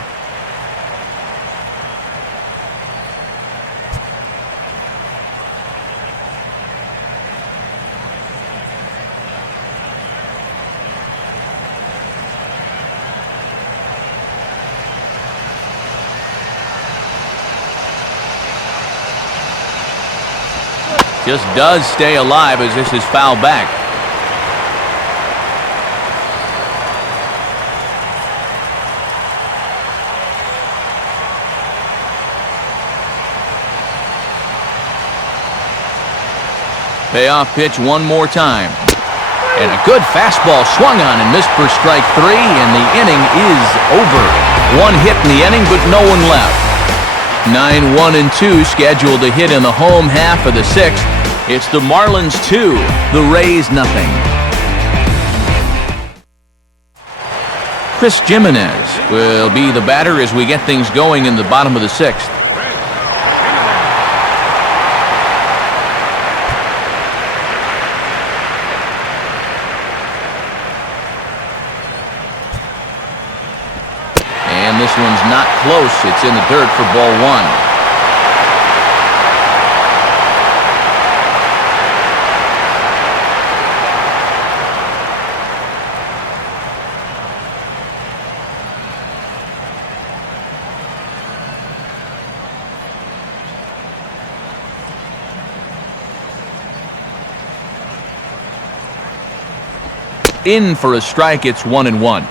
Just does stay alive as this is fouled back. Payoff pitch one more time. And a good fastball swung on and missed for strike 3, and the inning is over. 1 hit in the inning, but no one left. 9-1-2 scheduled to hit in the home half of the 6th. It's the Marlins 2, the Rays nothing. Chris Jimenez will be the batter as we get things going in the bottom of the 6th. And this one's not close. It's in the dirt for ball 1. In for a strike, it's 1-1.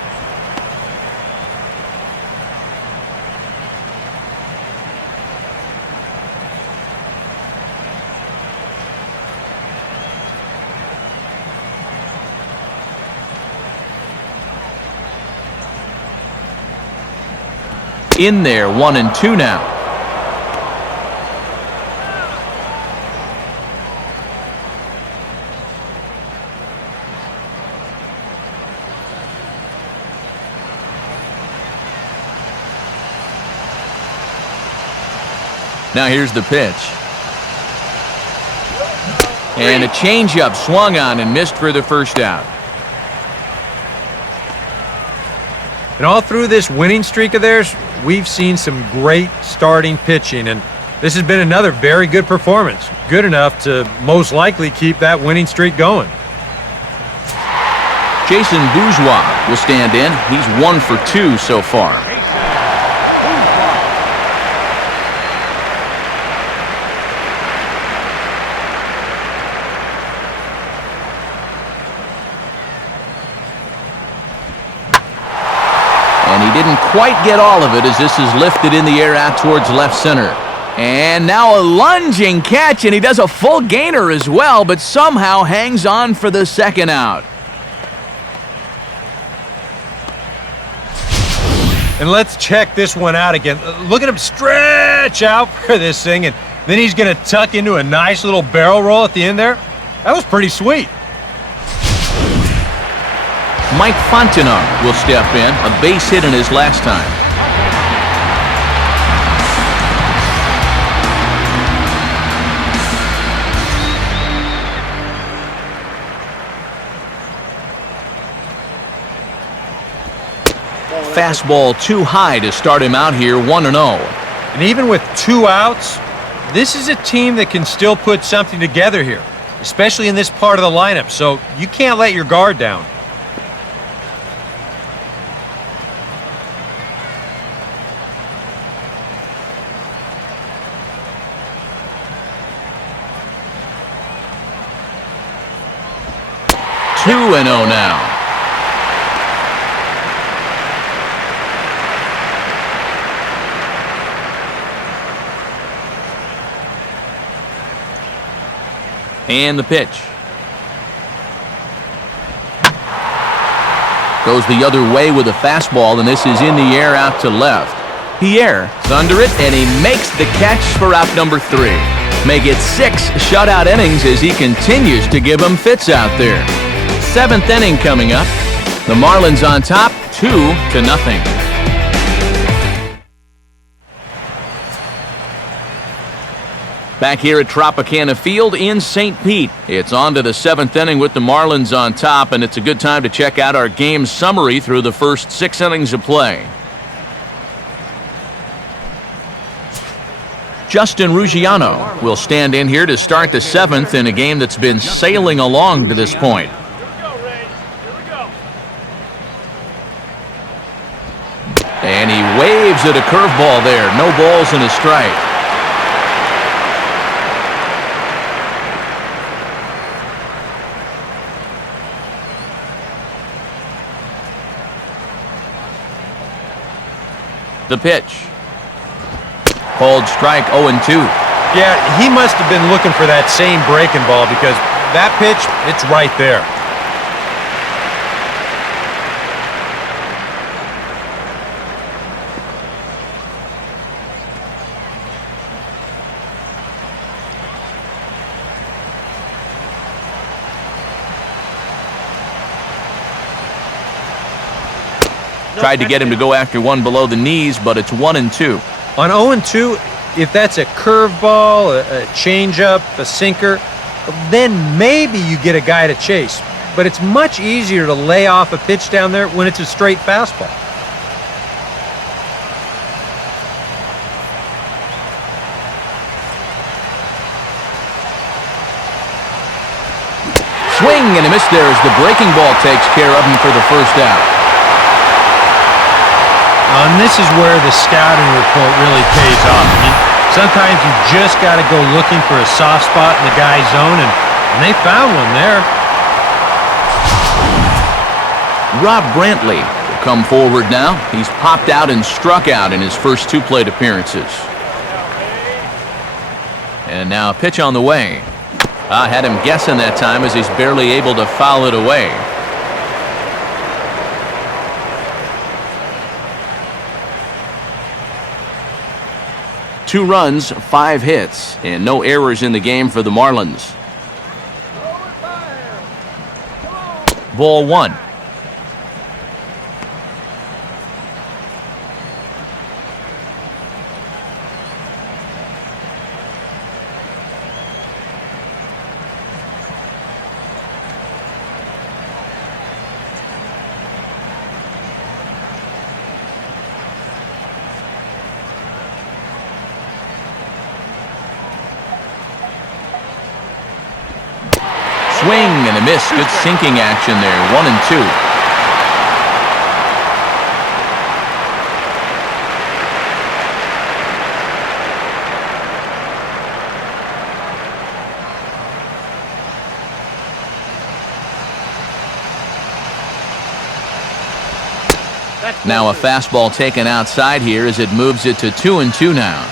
In there, 1-2 now. Now here's the pitch. And a changeup swung on and missed for the first out. And all through this winning streak of theirs, we've seen some great starting pitching, and this has been another very good performance. Good enough to most likely keep that winning streak going. Jason Bourgeois will stand in. He's 1 for 2 so far. And he didn't quite get all of it as this is lifted in the air out towards left center. And now a lunging catch, and he does a full gainer as well, but somehow hangs on for the second out. And let's check this one out again. Look at him stretch out for this thing, and then he's going to tuck into a nice little barrel roll at the end there. That was pretty sweet. Mike Fontenot will step in, a base hit in his last time. Fastball too high to start him out here, 1-0. And even with 2 outs, this is a team that can still put something together here, especially in this part of the lineup, so you can't let your guard down. Two and 0 now. And the pitch. Goes the other way with a fastball, and this is in the air out to left. Pierre is under it, and he makes the catch for out number 3. Make it 6 shutout innings as he continues to give them fits out there. 7th inning coming up. The Marlins on top, 2-0. Back here at Tropicana Field in St. Pete. It's on to the 7th inning with the Marlins on top, and it's a good time to check out our game summary through the first 6 innings of play. Justin Ruggiano will stand in here to start the 7th in a game that's been sailing along to this point. And he waves at a curveball there. No balls and a strike. The pitch. Called strike, 0-2. Yeah, he must have been looking for that same breaking ball because that pitch, it's right there. Tried to get him to go after one below the knees, but it's 1-2. On 0-2, if that's a curveball, a changeup, a sinker, then maybe you get a guy to chase. But it's much easier to lay off a pitch down there when it's a straight fastball. Swing and a miss there as the breaking ball takes care of him for the first out. And this is where the scouting report really pays off. I mean, sometimes you just got to go looking for a soft spot in the guy's zone, and they found one there. Rob Brantley will come forward now. He's popped out and struck out in his first 2 plate appearances. And now a pitch on the way. I had him guessing that time as he's barely able to foul it away. Two runs, 5 hits, and no errors in the game for the Marlins. Ball 1. swing and a miss. Good sinking action there. 1-2. Now a fastball taken outside here as it moves it to 2-2 now.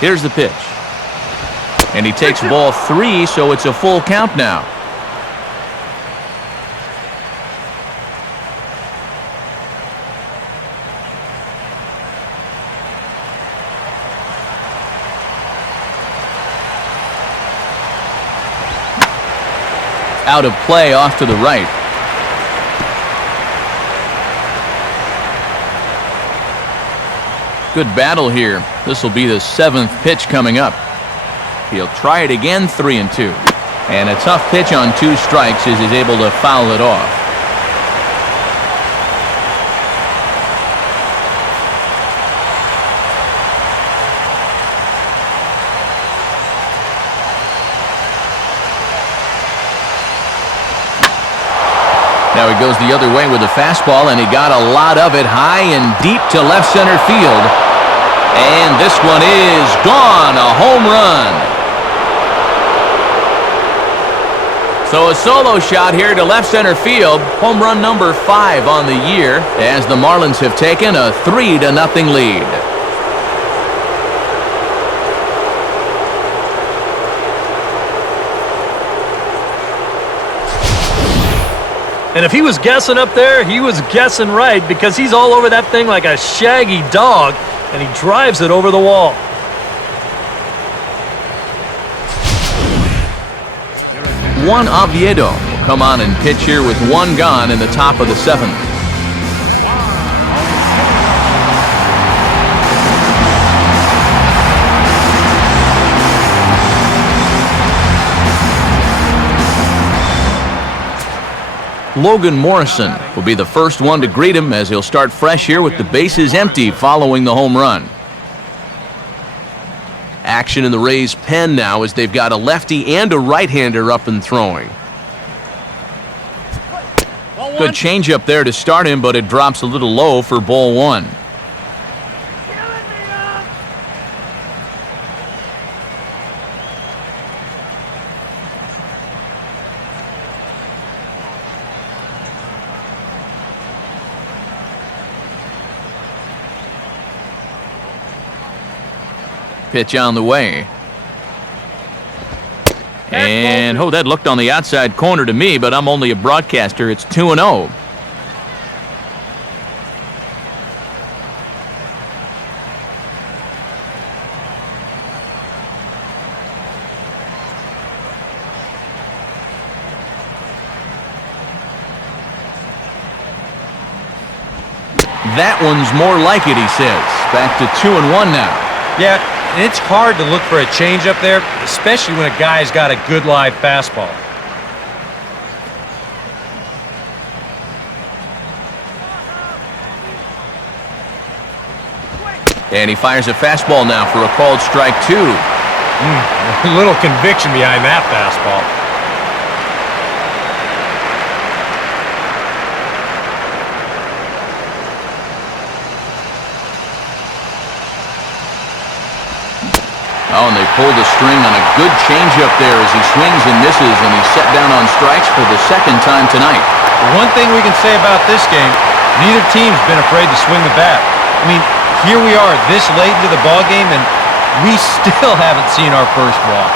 Here's the pitch. And he takes ball 3, so it's a full count now. Out of play off to the right. Good battle here. This will be the 7th pitch coming up. He'll try it again, 3-2. And a tough pitch on 2 strikes as he's able to foul it off. Now he goes the other way with a fastball, and he got a lot of it high and deep to left center field. And this one is gone, a home run. So a solo shot here to left center field, home run number 5 on the year, as the Marlins have taken a 3-0 lead. And if he was guessing up there, he was guessing right, because he's all over that thing like a shaggy dog, and he drives it over the wall. Juan Oviedo will come on and pitch here with 1 gone in the top of the 7th. Logan Morrison will be the first one to greet him as he'll start fresh here with the bases empty following the home run. Action in the Rays' pen now as they've got a lefty and a right-hander up and throwing. Good changeup there to start him, but it drops a little low for ball 1. Pitch on the way. And, oh, that looked on the outside corner to me, but I'm only a broadcaster. It's 2-0. That one's more like it, he says. Back to 2-1 now. Yeah, and it's hard to look for a change up there, especially when a guy's got a good live fastball. And he fires a fastball now for a called strike 2. A little conviction behind that fastball. Oh, and they pull the string on a good changeup there as he swings and misses, and he's set down on strikes for the 2nd time tonight. The one thing we can say about this game, neither team's been afraid to swing the bat. I mean, here we are this late into the ballgame, and we still haven't seen our first walk.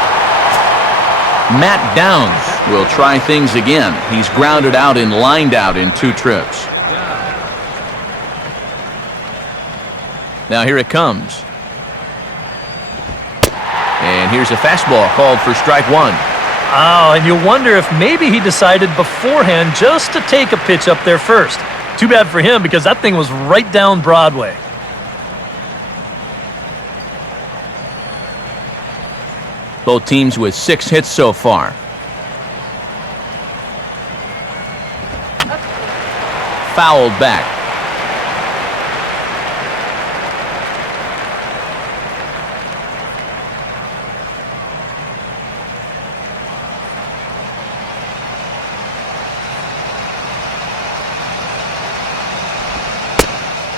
Matt Downs will try things again. He's grounded out and lined out in 2 trips. Now here it comes. And here's a fastball called for strike 1. Oh, and you wonder if maybe he decided beforehand just to take a pitch up there first. Too bad for him, because that thing was right down Broadway. Both teams with 6 hits so far. Fouled back.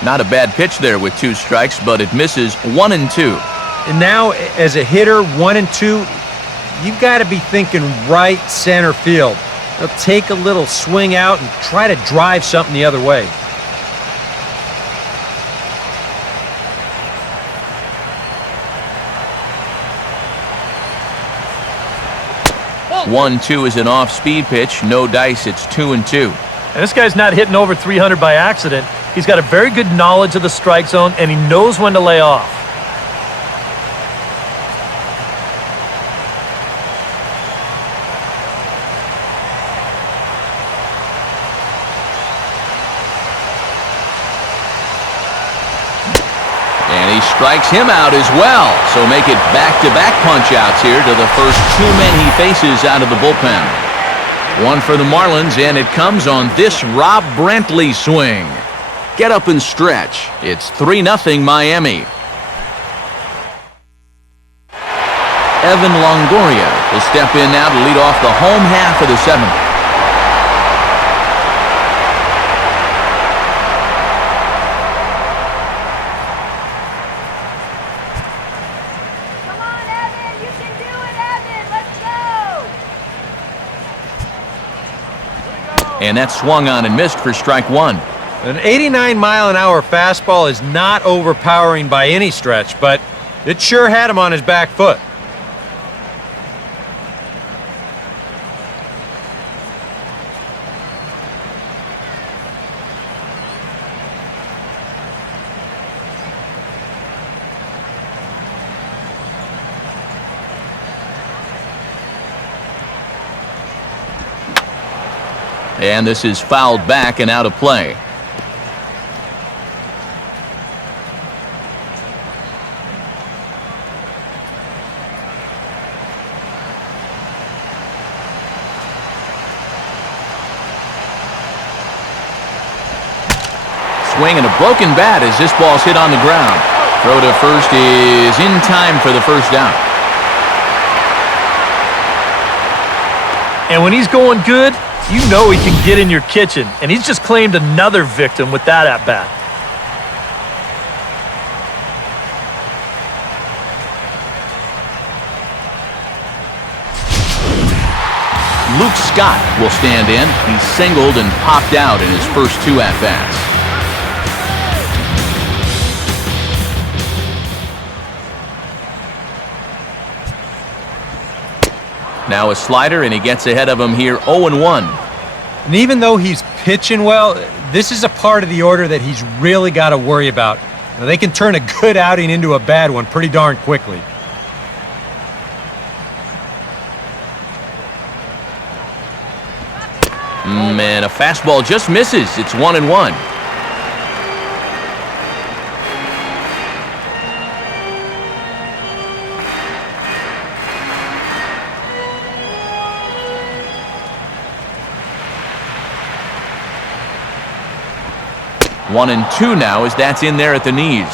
Not a bad pitch there with 2 strikes, but it misses 1 and 2. And now, as a hitter, 1 and 2, you've got to be thinking right center field. They'll take a little swing out and try to drive something the other way. One, 2 is an off-speed pitch. No dice. It's 2 and 2. And this guy's not hitting over 300 by accident. He's got a very good knowledge of the strike zone, and he knows when to lay off. And he strikes him out as well. So make it back-to-back punch-outs here to the first 2 men he faces out of the bullpen. One for the Marlins, and it comes on this Rob Brantley swing. Get up and stretch. It's 3-0 Miami. Evan Longoria will step in now to lead off the home half of the 7th. Come on, Evan! You can do it, Evan! Let's go! And that swung on and missed for strike 1. An 89-mile-an-hour fastball is not overpowering by any stretch, but it sure had him on his back foot. And this is fouled back and out of play. Swing and a broken bat as this ball's hit on the ground. Throw to first is in time for the first down. And when he's going good, you know he can get in your kitchen. And he's just claimed another victim with that at-bat. Luke Scott will stand in. He singled and popped out in his first 2 at-bats. Now a slider, and he gets ahead of him here 0-1. And even though he's pitching well, this is a part of the order that he's really got to worry about. Now, they can turn a good outing into a bad one pretty darn quickly. And a fastball just misses. It's 1-1. One and 2 now as that's in there at the knees.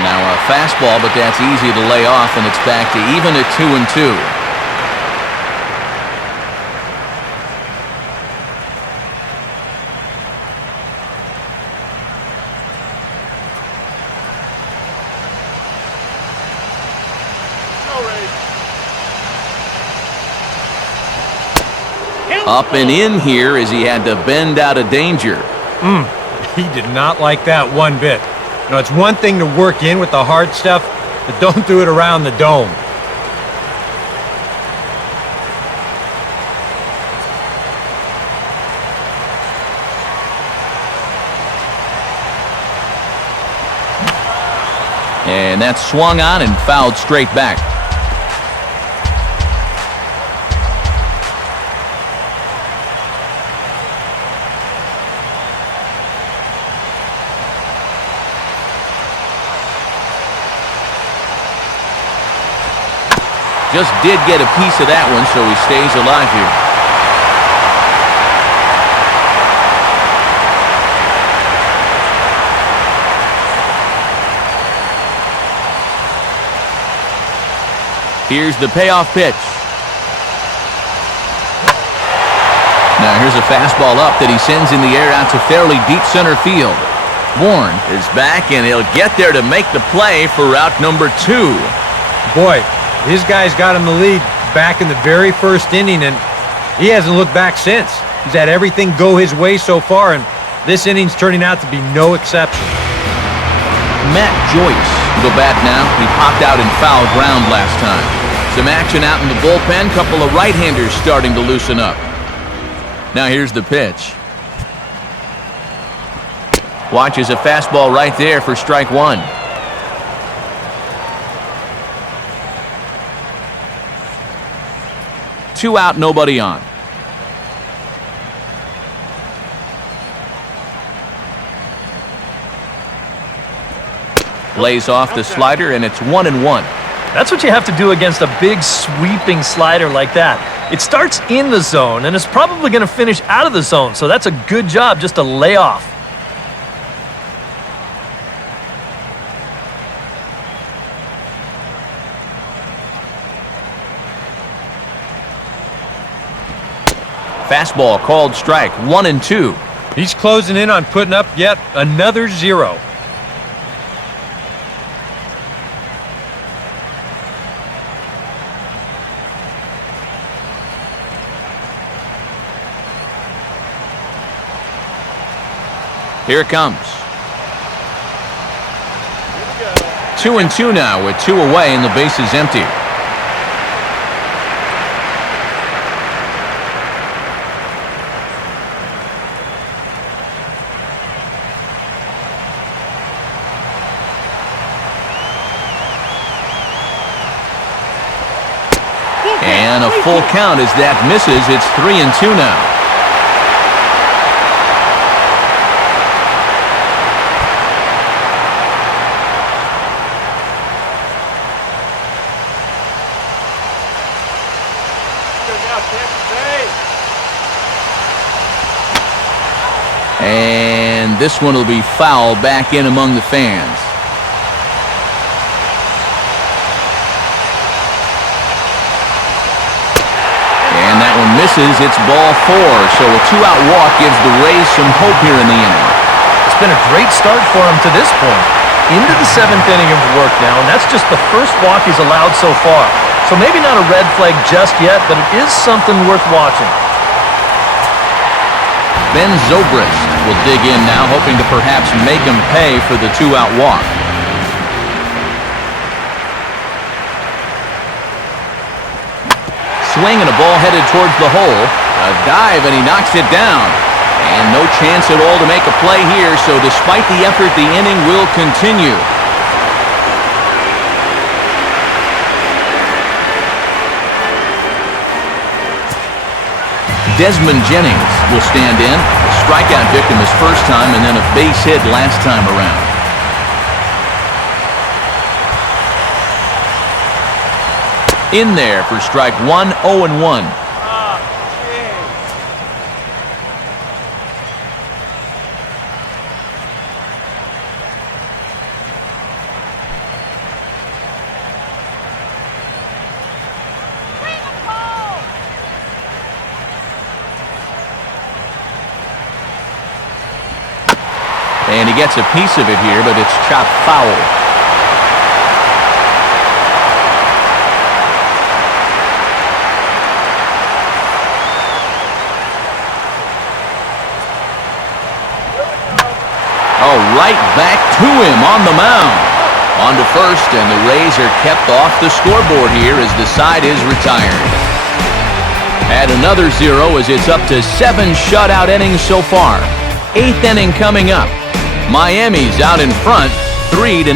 Now a fastball, but that's easy to lay off, and it's back to even at 2-2. Up and in here as he had to bend out of danger. He did not like that one bit. You know, it's one thing to work in with the hard stuff, but don't do it around the dome. And that's swung on and fouled straight back. Just did get a piece of that one, so he stays alive here. Here's the payoff pitch. Now here's a fastball up that he sends in the air out to fairly deep center field. Bourne is back, and he'll get there to make the play for out number 2. Boy, his guys got him the lead back in the very first inning, and he hasn't looked back since. He's had everything go his way so far, and this inning's turning out to be no exception. Matt Joyce will go bat now. He popped out in foul ground last time. Some action out in the bullpen. Couple of right-handers starting to loosen up. Now here's the pitch. Watches a fastball right there for strike 1. Two out, nobody on. Lays off the slider, and it's 1-1. That's what you have to do against a big sweeping slider like that. It starts in the zone, and it's probably going to finish out of the zone, so that's a good job just to lay off. Fastball called strike, 1-2. He's closing in on putting up yet another 0. Here it comes. 2-2 now with 2 away and the bases empty. And a full count as that misses. It's 3-2 now. And this one will be foul back in among the fans. And that one misses. It's ball 4. So a 2-out walk gives the Rays some hope here in the inning. It's been a great start for him to this point. Into the 7th inning of work now, and that's just the first walk he's allowed so far. So maybe not a red flag just yet, but it is something worth watching. Ben Zobrist will dig in now, hoping to perhaps make him pay for the 2-out walk. Swing and a ball headed towards the hole. A dive, and he knocks it down. And no chance at all to make a play here, so despite the effort, the inning will continue. Desmond Jennings will stand in. A strikeout victim his first time, and then a base hit last time around. In there for strike 1, 0-1. And he gets a piece of it here, but it's chopped foul. Oh, right back to him on the mound. On to first, and the Rays are kept off the scoreboard here as the side is retired. Add another 0 as it's up to 7 shutout innings so far. 8th inning coming up. Miami's out in front, 3-0.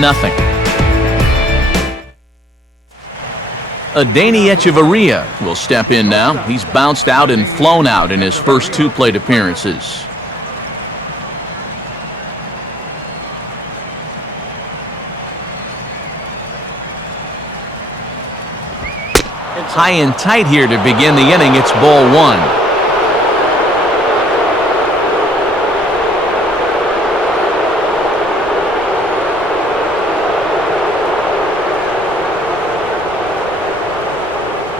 Danny Echeverria will step in now. He's bounced out and flown out in his first 2 plate appearances. High and tight here to begin the inning. It's ball 1.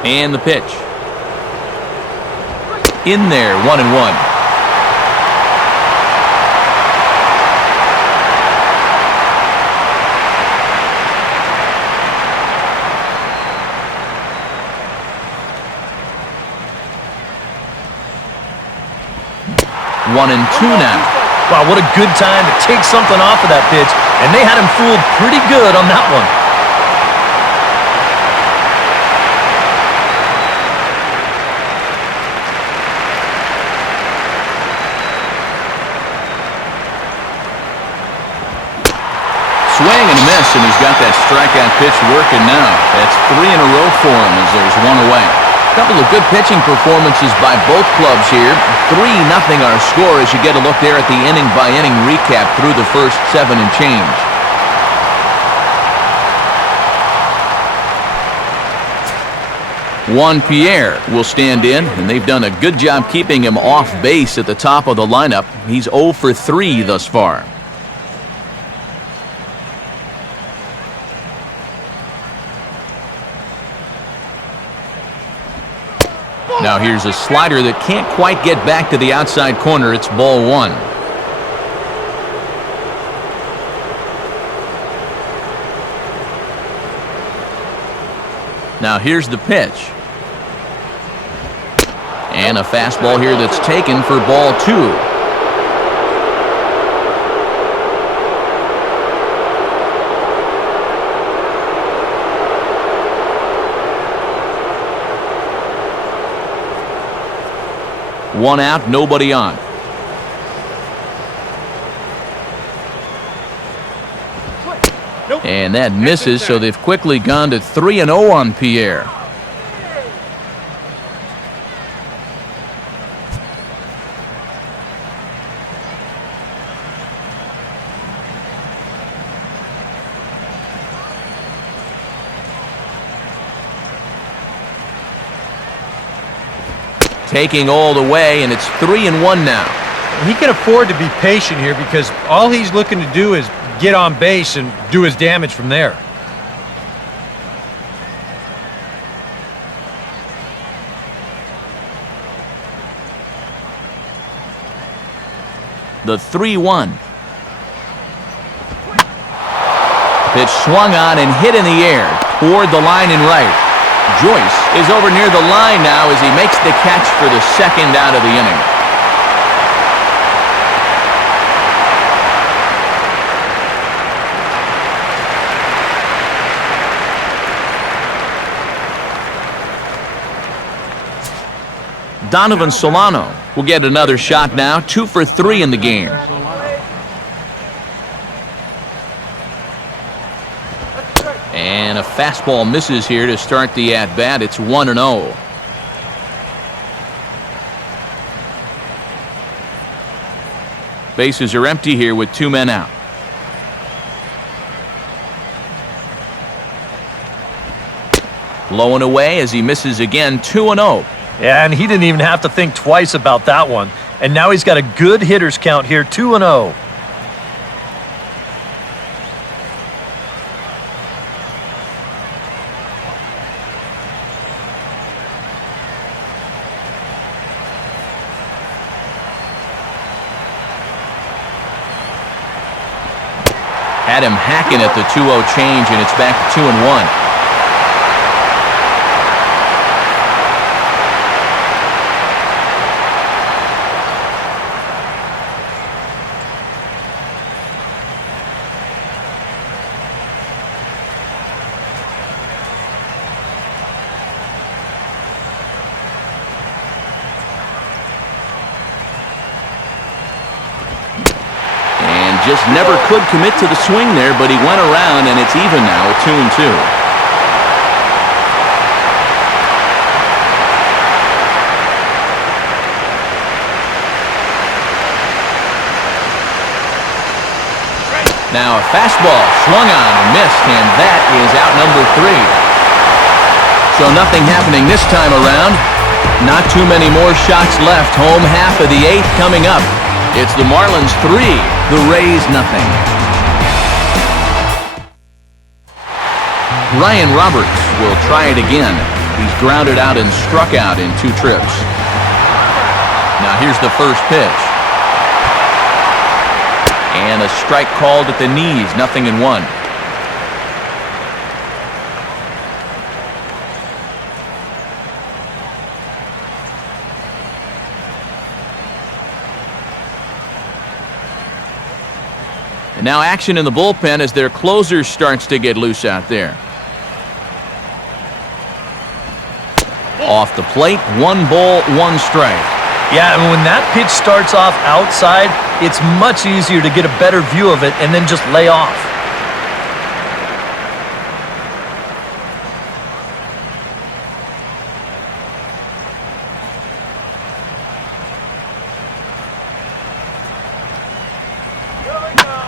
And the pitch. In there, 1-1. One and 2 now. Wow, what a good time to take something off of that pitch, and they had him fooled pretty good on that one. Swing and a miss, and he's got that strikeout pitch working now. That's 3 in a row for him as there's 1 away. A couple of good pitching performances by both clubs here. 3-0 our score as you get a look there at the inning-by-inning recap through the first 7 and change. Juan Pierre will stand in, and they've done a good job keeping him off base at the top of the lineup. He's 0 for 3 thus far. Now here's a slider that can't quite get back to the outside corner. It's ball 1. Now here's the pitch. And a fastball here that's taken for ball 2. One out, nobody on. And that misses, so they've quickly gone to 3-0 on Pierre. Taking all the way, and it's 3-1 now. He can afford to be patient here because all he's looking to do is get on base and do his damage from there. The 3-1. Pitch swung on and hit in the air toward the line and right. Joyce is over near the line now as he makes the catch for the 2nd out of the inning. Donovan Solano will get another shot now, 2 for 3 in the game. And a fastball misses here to start the at-bat. It's 1-0. Bases are empty here with 2 men out. Low and away as he misses again, 2-0. Yeah, and he didn't even have to think twice about that one. And now he's got a good hitters count here, 2-0. Had him hacking at the 2-0 change, and it's back to 2-1. Just never could commit to the swing there, but he went around, and it's even now at 2-2. Now a fastball swung on and missed, and that is out number 3. So nothing happening this time around. Not too many more shots left. Home half of the 8th coming up. It's the Marlins 3, the Rays nothing. Ryan Roberts will try it again. He's grounded out and struck out in 2 trips. Now here's the first pitch. And a strike called at the knees, 0-1. And now action in the bullpen as their closer starts to get loose out there. Off the plate, 1 ball, 1 strike. Yeah, and when that pitch starts off outside, it's much easier to get a better view of it and then just lay off.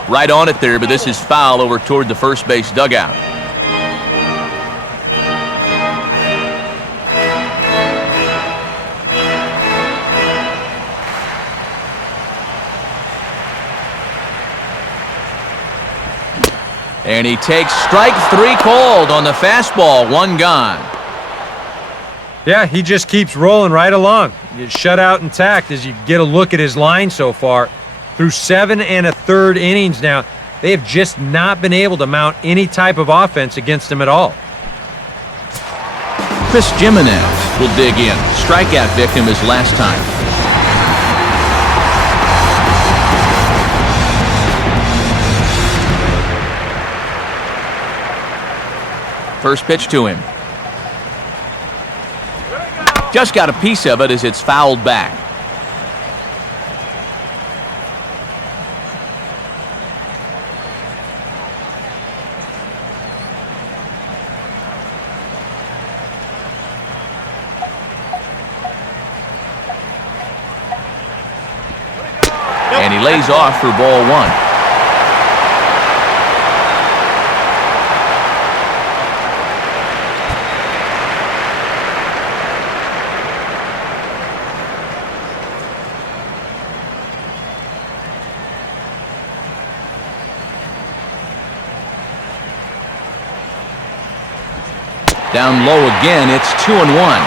Right on it there, but this is foul over toward the first base dugout. And he takes strike 3 called on the fastball, 1 gone. Yeah, he just keeps rolling right along. You shut out intact as you get a look at his line so far. Through 7 1/3 innings now, they have just not been able to mount any type of offense against him at all. Chris Jimenez will dig in. Strikeout victim his last time. First pitch to him. Just got a piece of it as it's fouled back. And he lays off for ball 1. Down low again, it's 2-1.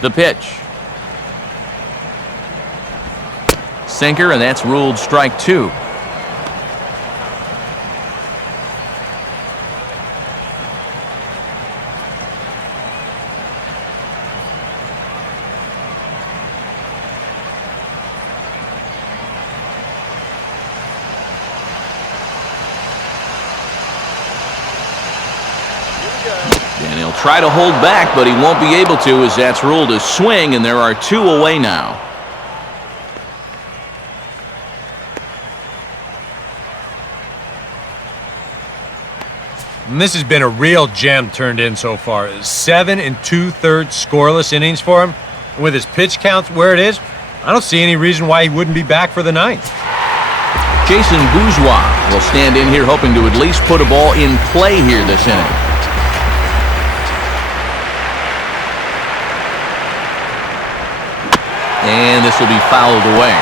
The pitch. Sinker, and that's ruled strike 2. And he'll try to hold back, but he won't be able to as that's ruled a swing, and there are 2 away now. And this has been a real gem turned in so far. 7 2/3 scoreless innings for him. And with his pitch count where it is, I don't see any reason why he wouldn't be back for the 9th. Jason Bourgeois will stand in here hoping to at least put a ball in play here this inning. And this will be fouled away.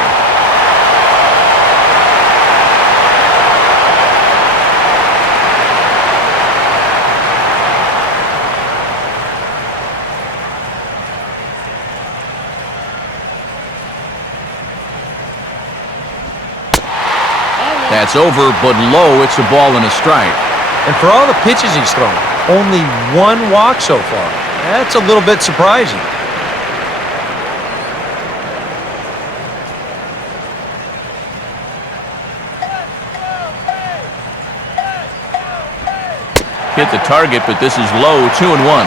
That's over, but low. It's a ball and a strike. And for all the pitches he's thrown, only 1 walk so far. That's a little bit surprising. Hit the target, but this is low, 2-1.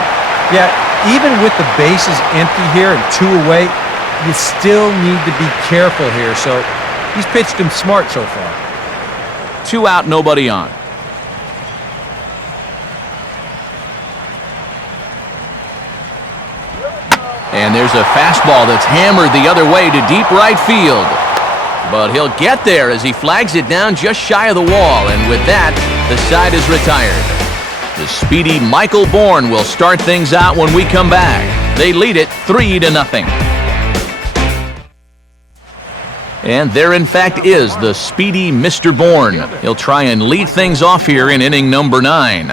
Yeah, even with the bases empty here and 2 away, you still need to be careful here, so he's pitched him smart so far. 2 out, nobody on. And there's a fastball that's hammered the other way to deep right field. But he'll get there as he flags it down just shy of the wall, and with that, the side is retired. The speedy Michael Bourne will start things out when we come back. They lead it 3-0. And there, in fact, is the speedy Mr. Bourne. He'll try and lead things off here in inning number 9.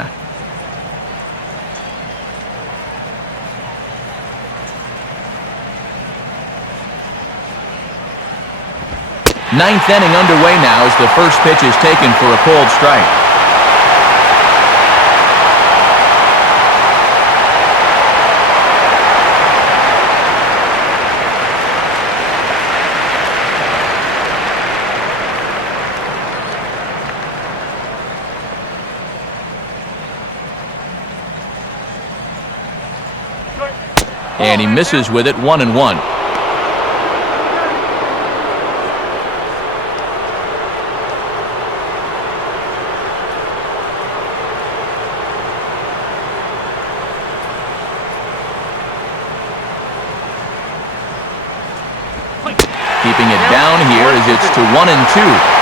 Ninth inning underway now as the first pitch is taken for a cold strike. And he misses with it, 1-1. Keeping it down here as it's to 1-2.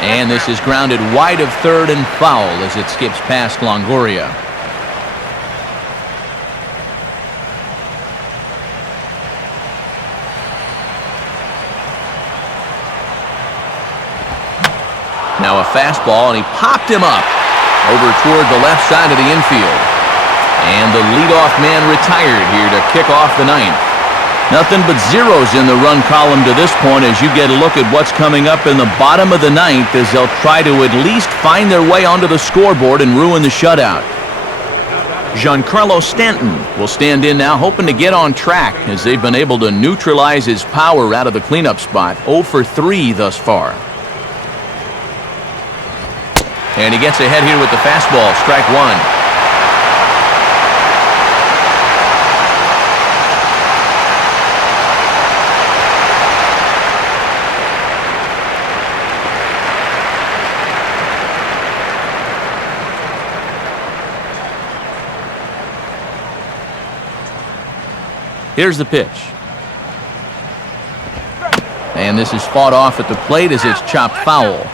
And this is grounded wide of third and foul as it skips past Longoria. Now a fastball, and he popped him up over toward the left side of the infield. And the leadoff man retired here to kick off the ninth. Nothing but zeros in the run column to this point as you get a look at what's coming up in the bottom of the ninth as they'll try to at least find their way onto the scoreboard and ruin the shutout. Giancarlo Stanton will stand in now, hoping to get on track as they've been able to neutralize his power out of the cleanup spot. 0 for 3 thus far. And he gets ahead here with the fastball, strike 1. Here's the pitch. And this is fought off at the plate as it's chopped foul.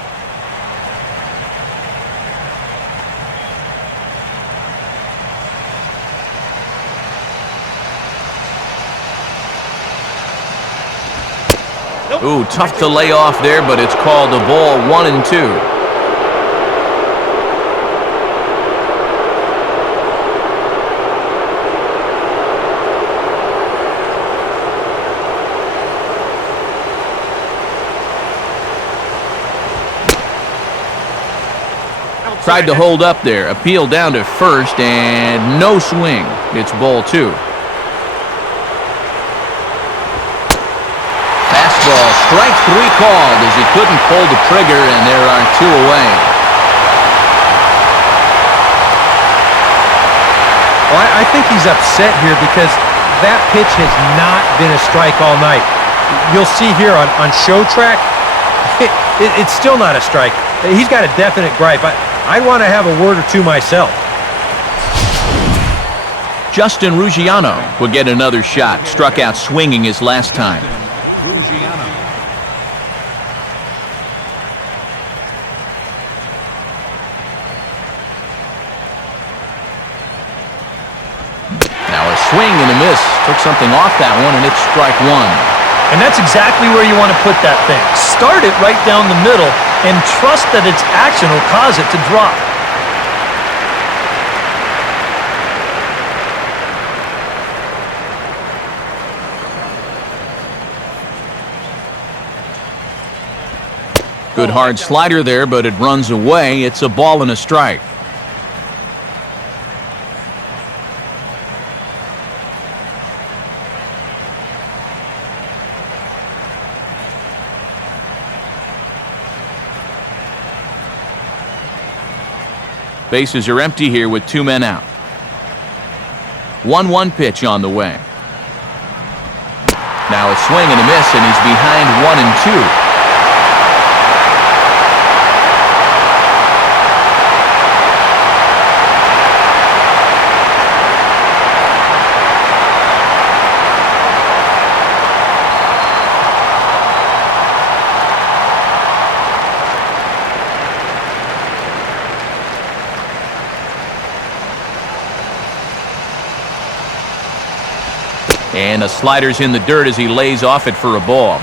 Ooh, tough to lay off there, but it's called a ball, 1-2. Tried to hold up there, appeal down to first, and no swing. It's ball 2. Fastball, strike 3 called as he couldn't pull the trigger, and there are 2 away. Well, I think he's upset here because that pitch has not been a strike all night. You'll see here on show track, it's still not a strike. He's got a definite gripe. I'd want to have a word or two myself. Justin Ruggiano will get another shot. Struck out swinging his last time. Now a swing and a miss. Took something off that one, and it's strike 1. And that's exactly where you want to put that thing. Start it right down the middle and trust that its action will cause it to drop. Good hard slider there, but it runs away. It's a ball and a strike. Bases are empty here with 2 men out. 1-1 pitch on the way. Now a swing and a miss, and he's behind 1-2. And a slider's in the dirt as he lays off it for a ball.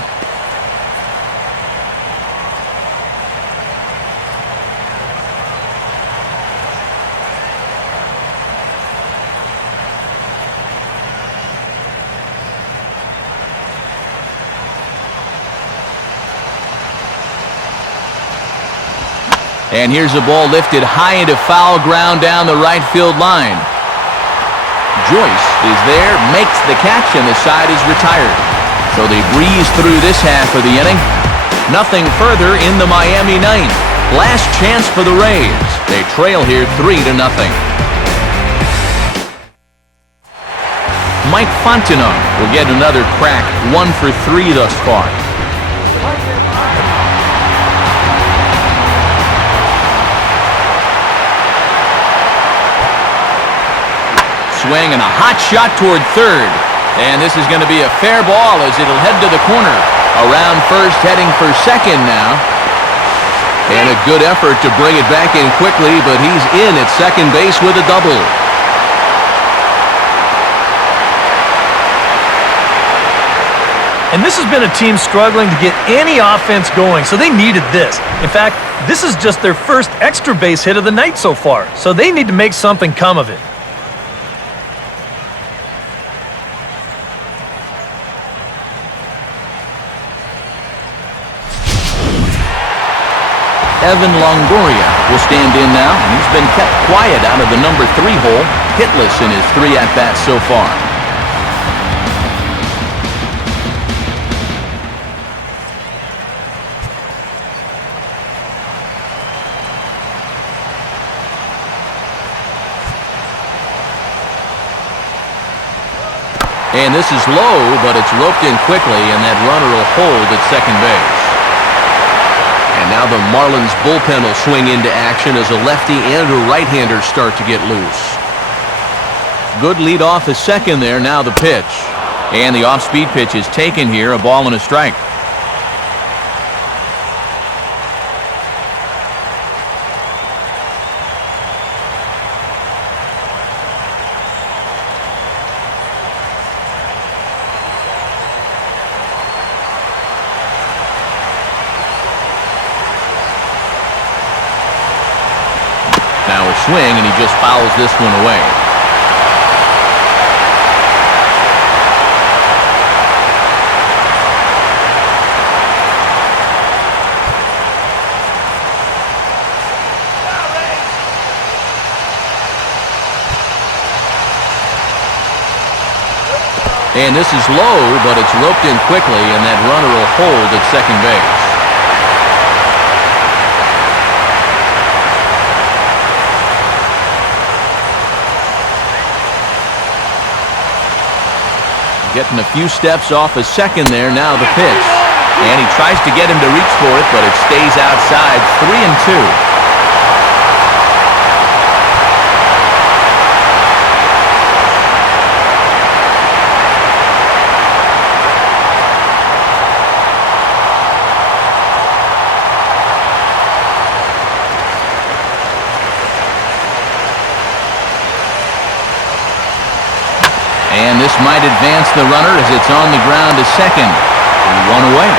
And here's a ball lifted high into foul ground down the right field line. Joyce is there, makes the catch, and the side is retired. So they breeze through this half of the inning. Nothing further in the Miami ninth. Last chance for the Rays. They trail here 3-0. Mike Fontenot will get another crack, 1 for 3 thus far. Swing and a hot shot toward third. And this is going to be a fair ball as it'll head to the corner. Around first, heading for second now. And a good effort to bring it back in quickly, but he's in at second base with a double. And this has been a team struggling to get any offense going, so they needed this. In fact, this is just their first extra base hit of the night so far, so they need to make something come of it. Evan Longoria will stand in now. He's been kept quiet out of the number 3 hole, hitless in his 3 at-bats so far. And this is low, but it's roped in quickly, and that runner will hold at second base. And now the Marlins bullpen will swing into action as a lefty and a right-hander start to get loose. Good lead off at second there. Now the pitch. And the off-speed pitch is taken here. A ball and a strike. Now a swing, and he just fouls this one away. And this is low, but it's roped in quickly, and that runner will hold at second base. Getting a few steps off a second there. Now the pitch. And he tries to get him to reach for it, but it stays outside. 3-2. And this might advance the runner as it's on the ground to second. 1 away.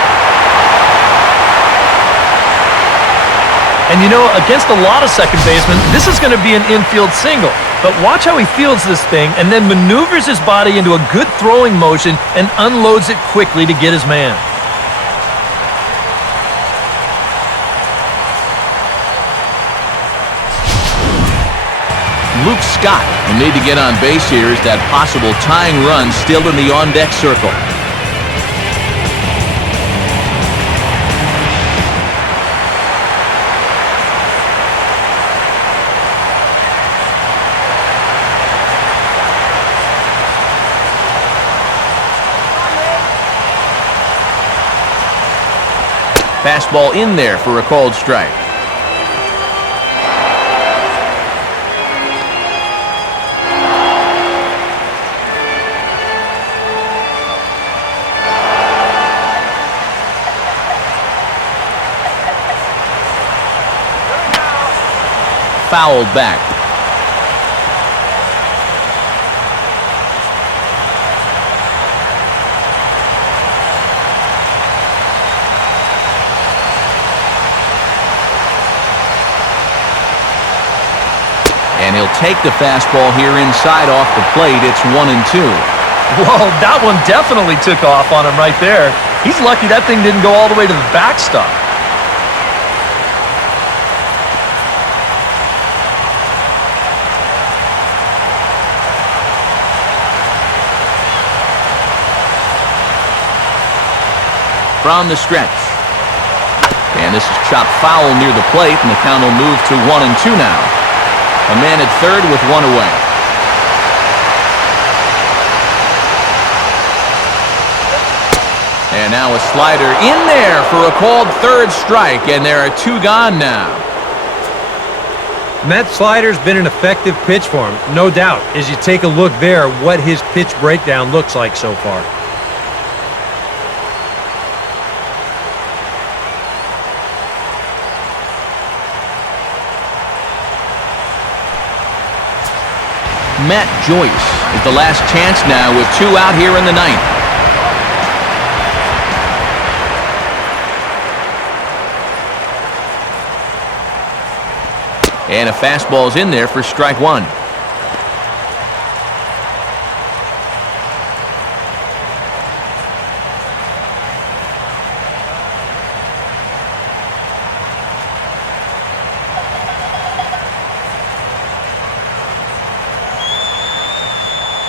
And you know, against a lot of second basemen, this is going to be an infield single. But watch how he fields this thing and then maneuvers his body into a good throwing motion and unloads it quickly to get his man. Luke Scott will need to get on base here as that possible tying run still in the on-deck circle. Fastball in there for a called strike. Fouled back. And he'll take the fastball here inside off the plate. It's 1-2. Whoa, that one definitely took off on him right there. He's lucky that thing didn't go all the way to the backstop. From the stretch. And this is chopped foul near the plate, and the count will move to 1-2 now. A man at third with one away. And now a slider in there for a called third strike, and there are two gone now. And that slider's been an effective pitch for him, no doubt, as you take a look there at what his pitch breakdown looks like so far. Matt Joyce is the last chance now with two out here in the ninth. And a fastball's in there for strike one.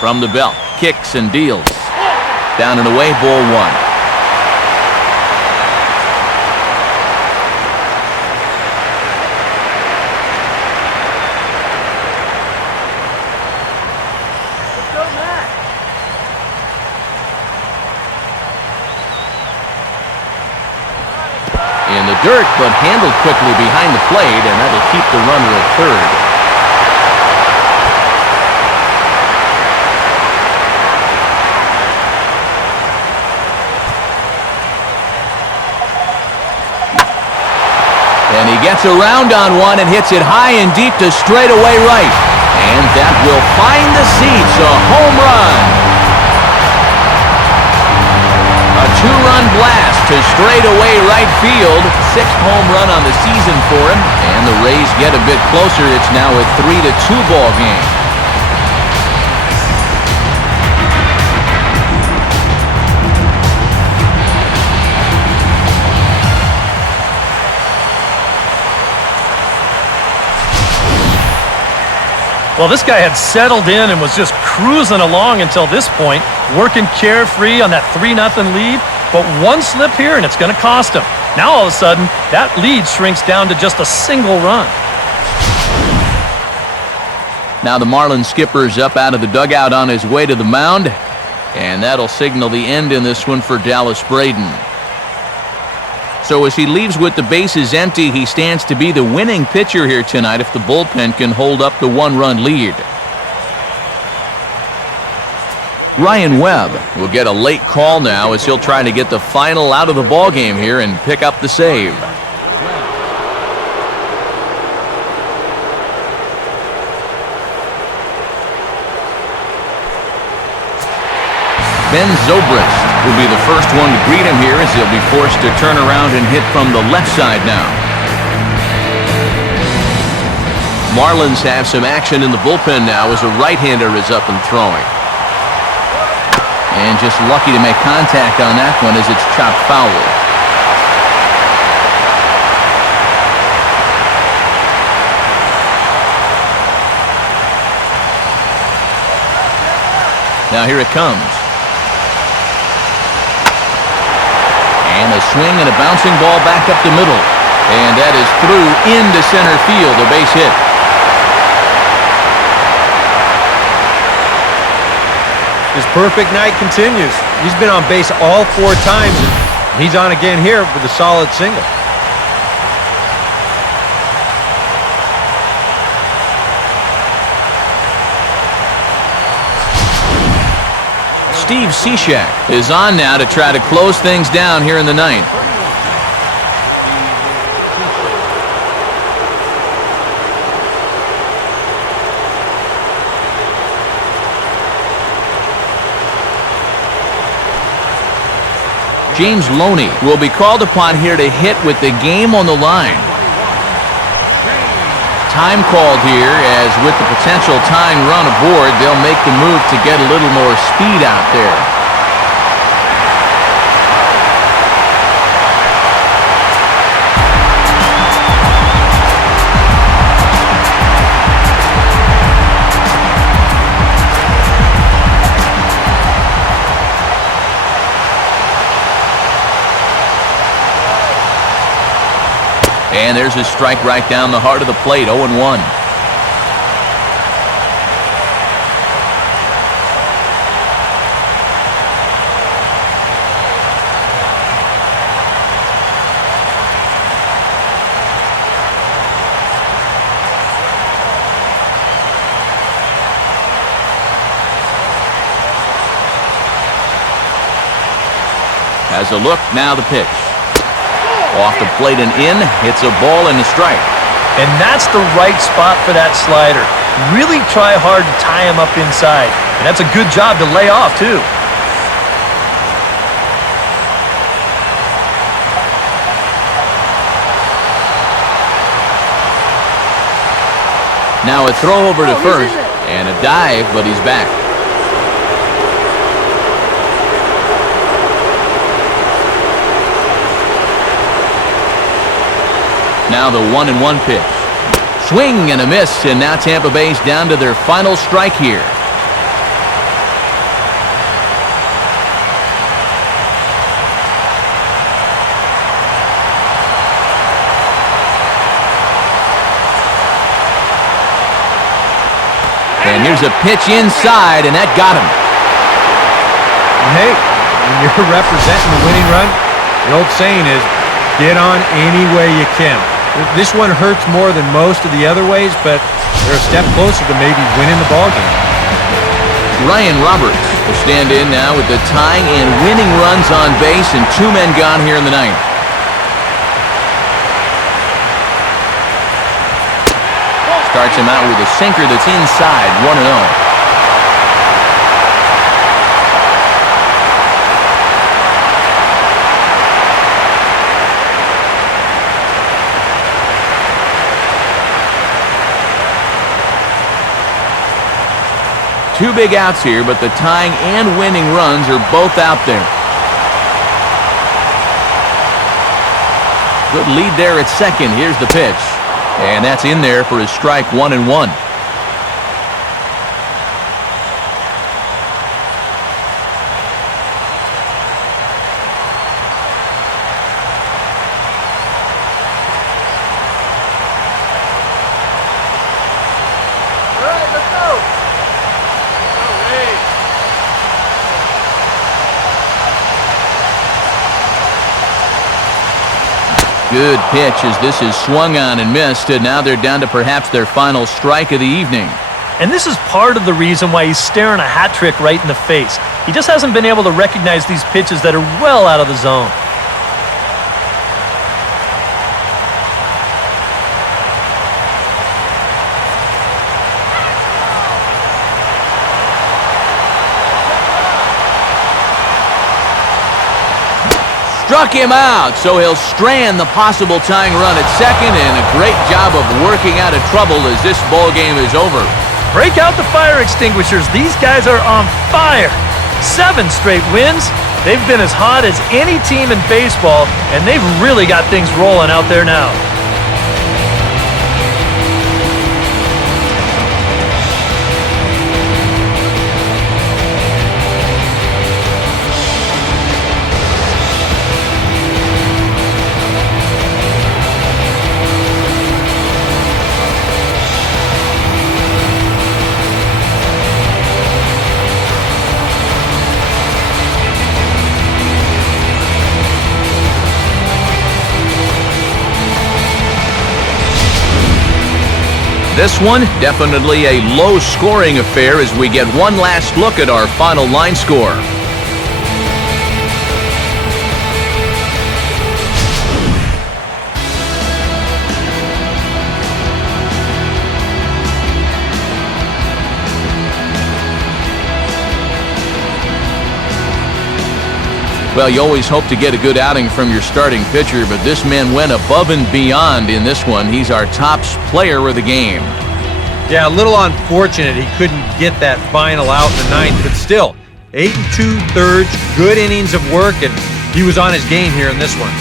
From the belt, kicks and deals. Down and away, ball one. Let's go, Matt. In the dirt, but handled quickly behind the plate, and that'll keep the runner at third. And he gets around on one and hits it high and deep to straightaway right. And that will find the seats, a home run. A two-run blast to straightaway right field. Sixth home run on the season for him. And the Rays get a bit closer. It's now a 3-2 ball game. Well, this guy had settled in and was just cruising along until this point, working carefree on that 3-0 lead. But one slip here, and it's going to cost him. Now, all of a sudden, that lead shrinks down to just a single run. Now the Marlins skipper's up out of the dugout on his way to the mound. And that'll signal the end in this one for Dallas Braden. So as he leaves with the bases empty, he stands to be the winning pitcher here tonight if the bullpen can hold up the one-run lead. Ryan Webb will get a late call now as he'll try to get the final out of the ballgame here and pick up the save. Ben Zobrist will be the first one to greet him here as he'll be forced to turn around and hit from the left side now. Marlins have some action in the bullpen now as a right-hander is up and throwing. And just lucky to make contact on that one as it's chopped foul. Now here it comes. And a swing and a bouncing ball back up the middle. And that is through into center field, a base hit. His perfect night continues. He's been on base all 4 times. He's on again here with a solid single. Steve Cishek is on now to try to close things down here in the ninth. James Loney will be called upon here to hit with the game on the line. Time called here, as with the potential tying run aboard, they'll make the move to get a little more speed out there. And there's a strike right down the heart of the plate, 0-1. Has a look, now the pitch. Off the plate and in, hits a ball and a strike. And that's the right spot for that slider. Really try hard to tie him up inside. And that's a good job to lay off, too. Now a throw over to first, and a dive, but he's back. Now the 1-1 pitch. Swing and a miss, and now Tampa Bay's down to their final strike here. And here's a pitch inside, and that got him. Hey, when you're representing the winning run, the old saying is, get on any way you can. This one hurts more than most of the other ways, but they're a step closer to maybe winning the ballgame. Ryan Roberts will stand in now with the tying and winning runs on base, and 2 men gone here in the ninth. Starts him out with a sinker that's inside, 1-0. Two big outs here, but the tying and winning runs are both out there. Good lead there at second. Here's the pitch. And that's in there for his strike, 1-1. Good pitch as this is swung on and missed, and now they're down to perhaps their final strike of the evening. And this is part of the reason why he's staring a hat trick right in the face. He just hasn't been able to recognize these pitches that are well out of the zone. Struck him out, so he'll strand the possible tying run at second, and a great job of working out of trouble as this ball game is over. Break out the fire extinguishers. These guys are on fire. 7 straight wins. They've been as hot as any team in baseball, and they've really got things rolling out there now. This one, definitely a low-scoring affair as we get one last look at our final line score. Well, you always hope to get a good outing from your starting pitcher, but this man went above and beyond in this one. He's our top player of the game. Yeah, a little unfortunate he couldn't get that final out in the ninth, but still, 8 2/3, good innings of work, and he was on his game here in this one.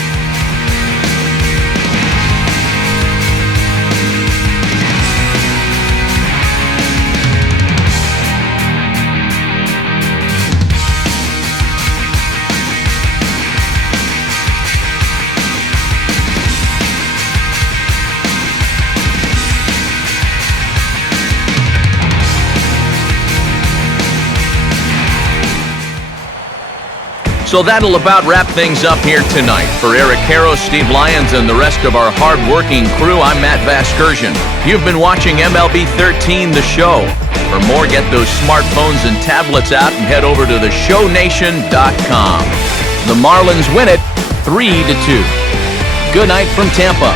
So that'll about wrap things up here tonight. For Eric Caro, Steve Lyons, and the rest of our hard-working crew, I'm Matt Vasgersian. You've been watching MLB 13, the show. For more, get those smartphones and tablets out and head over to theshownation.com. The Marlins win it 3-2. Good night from Tampa.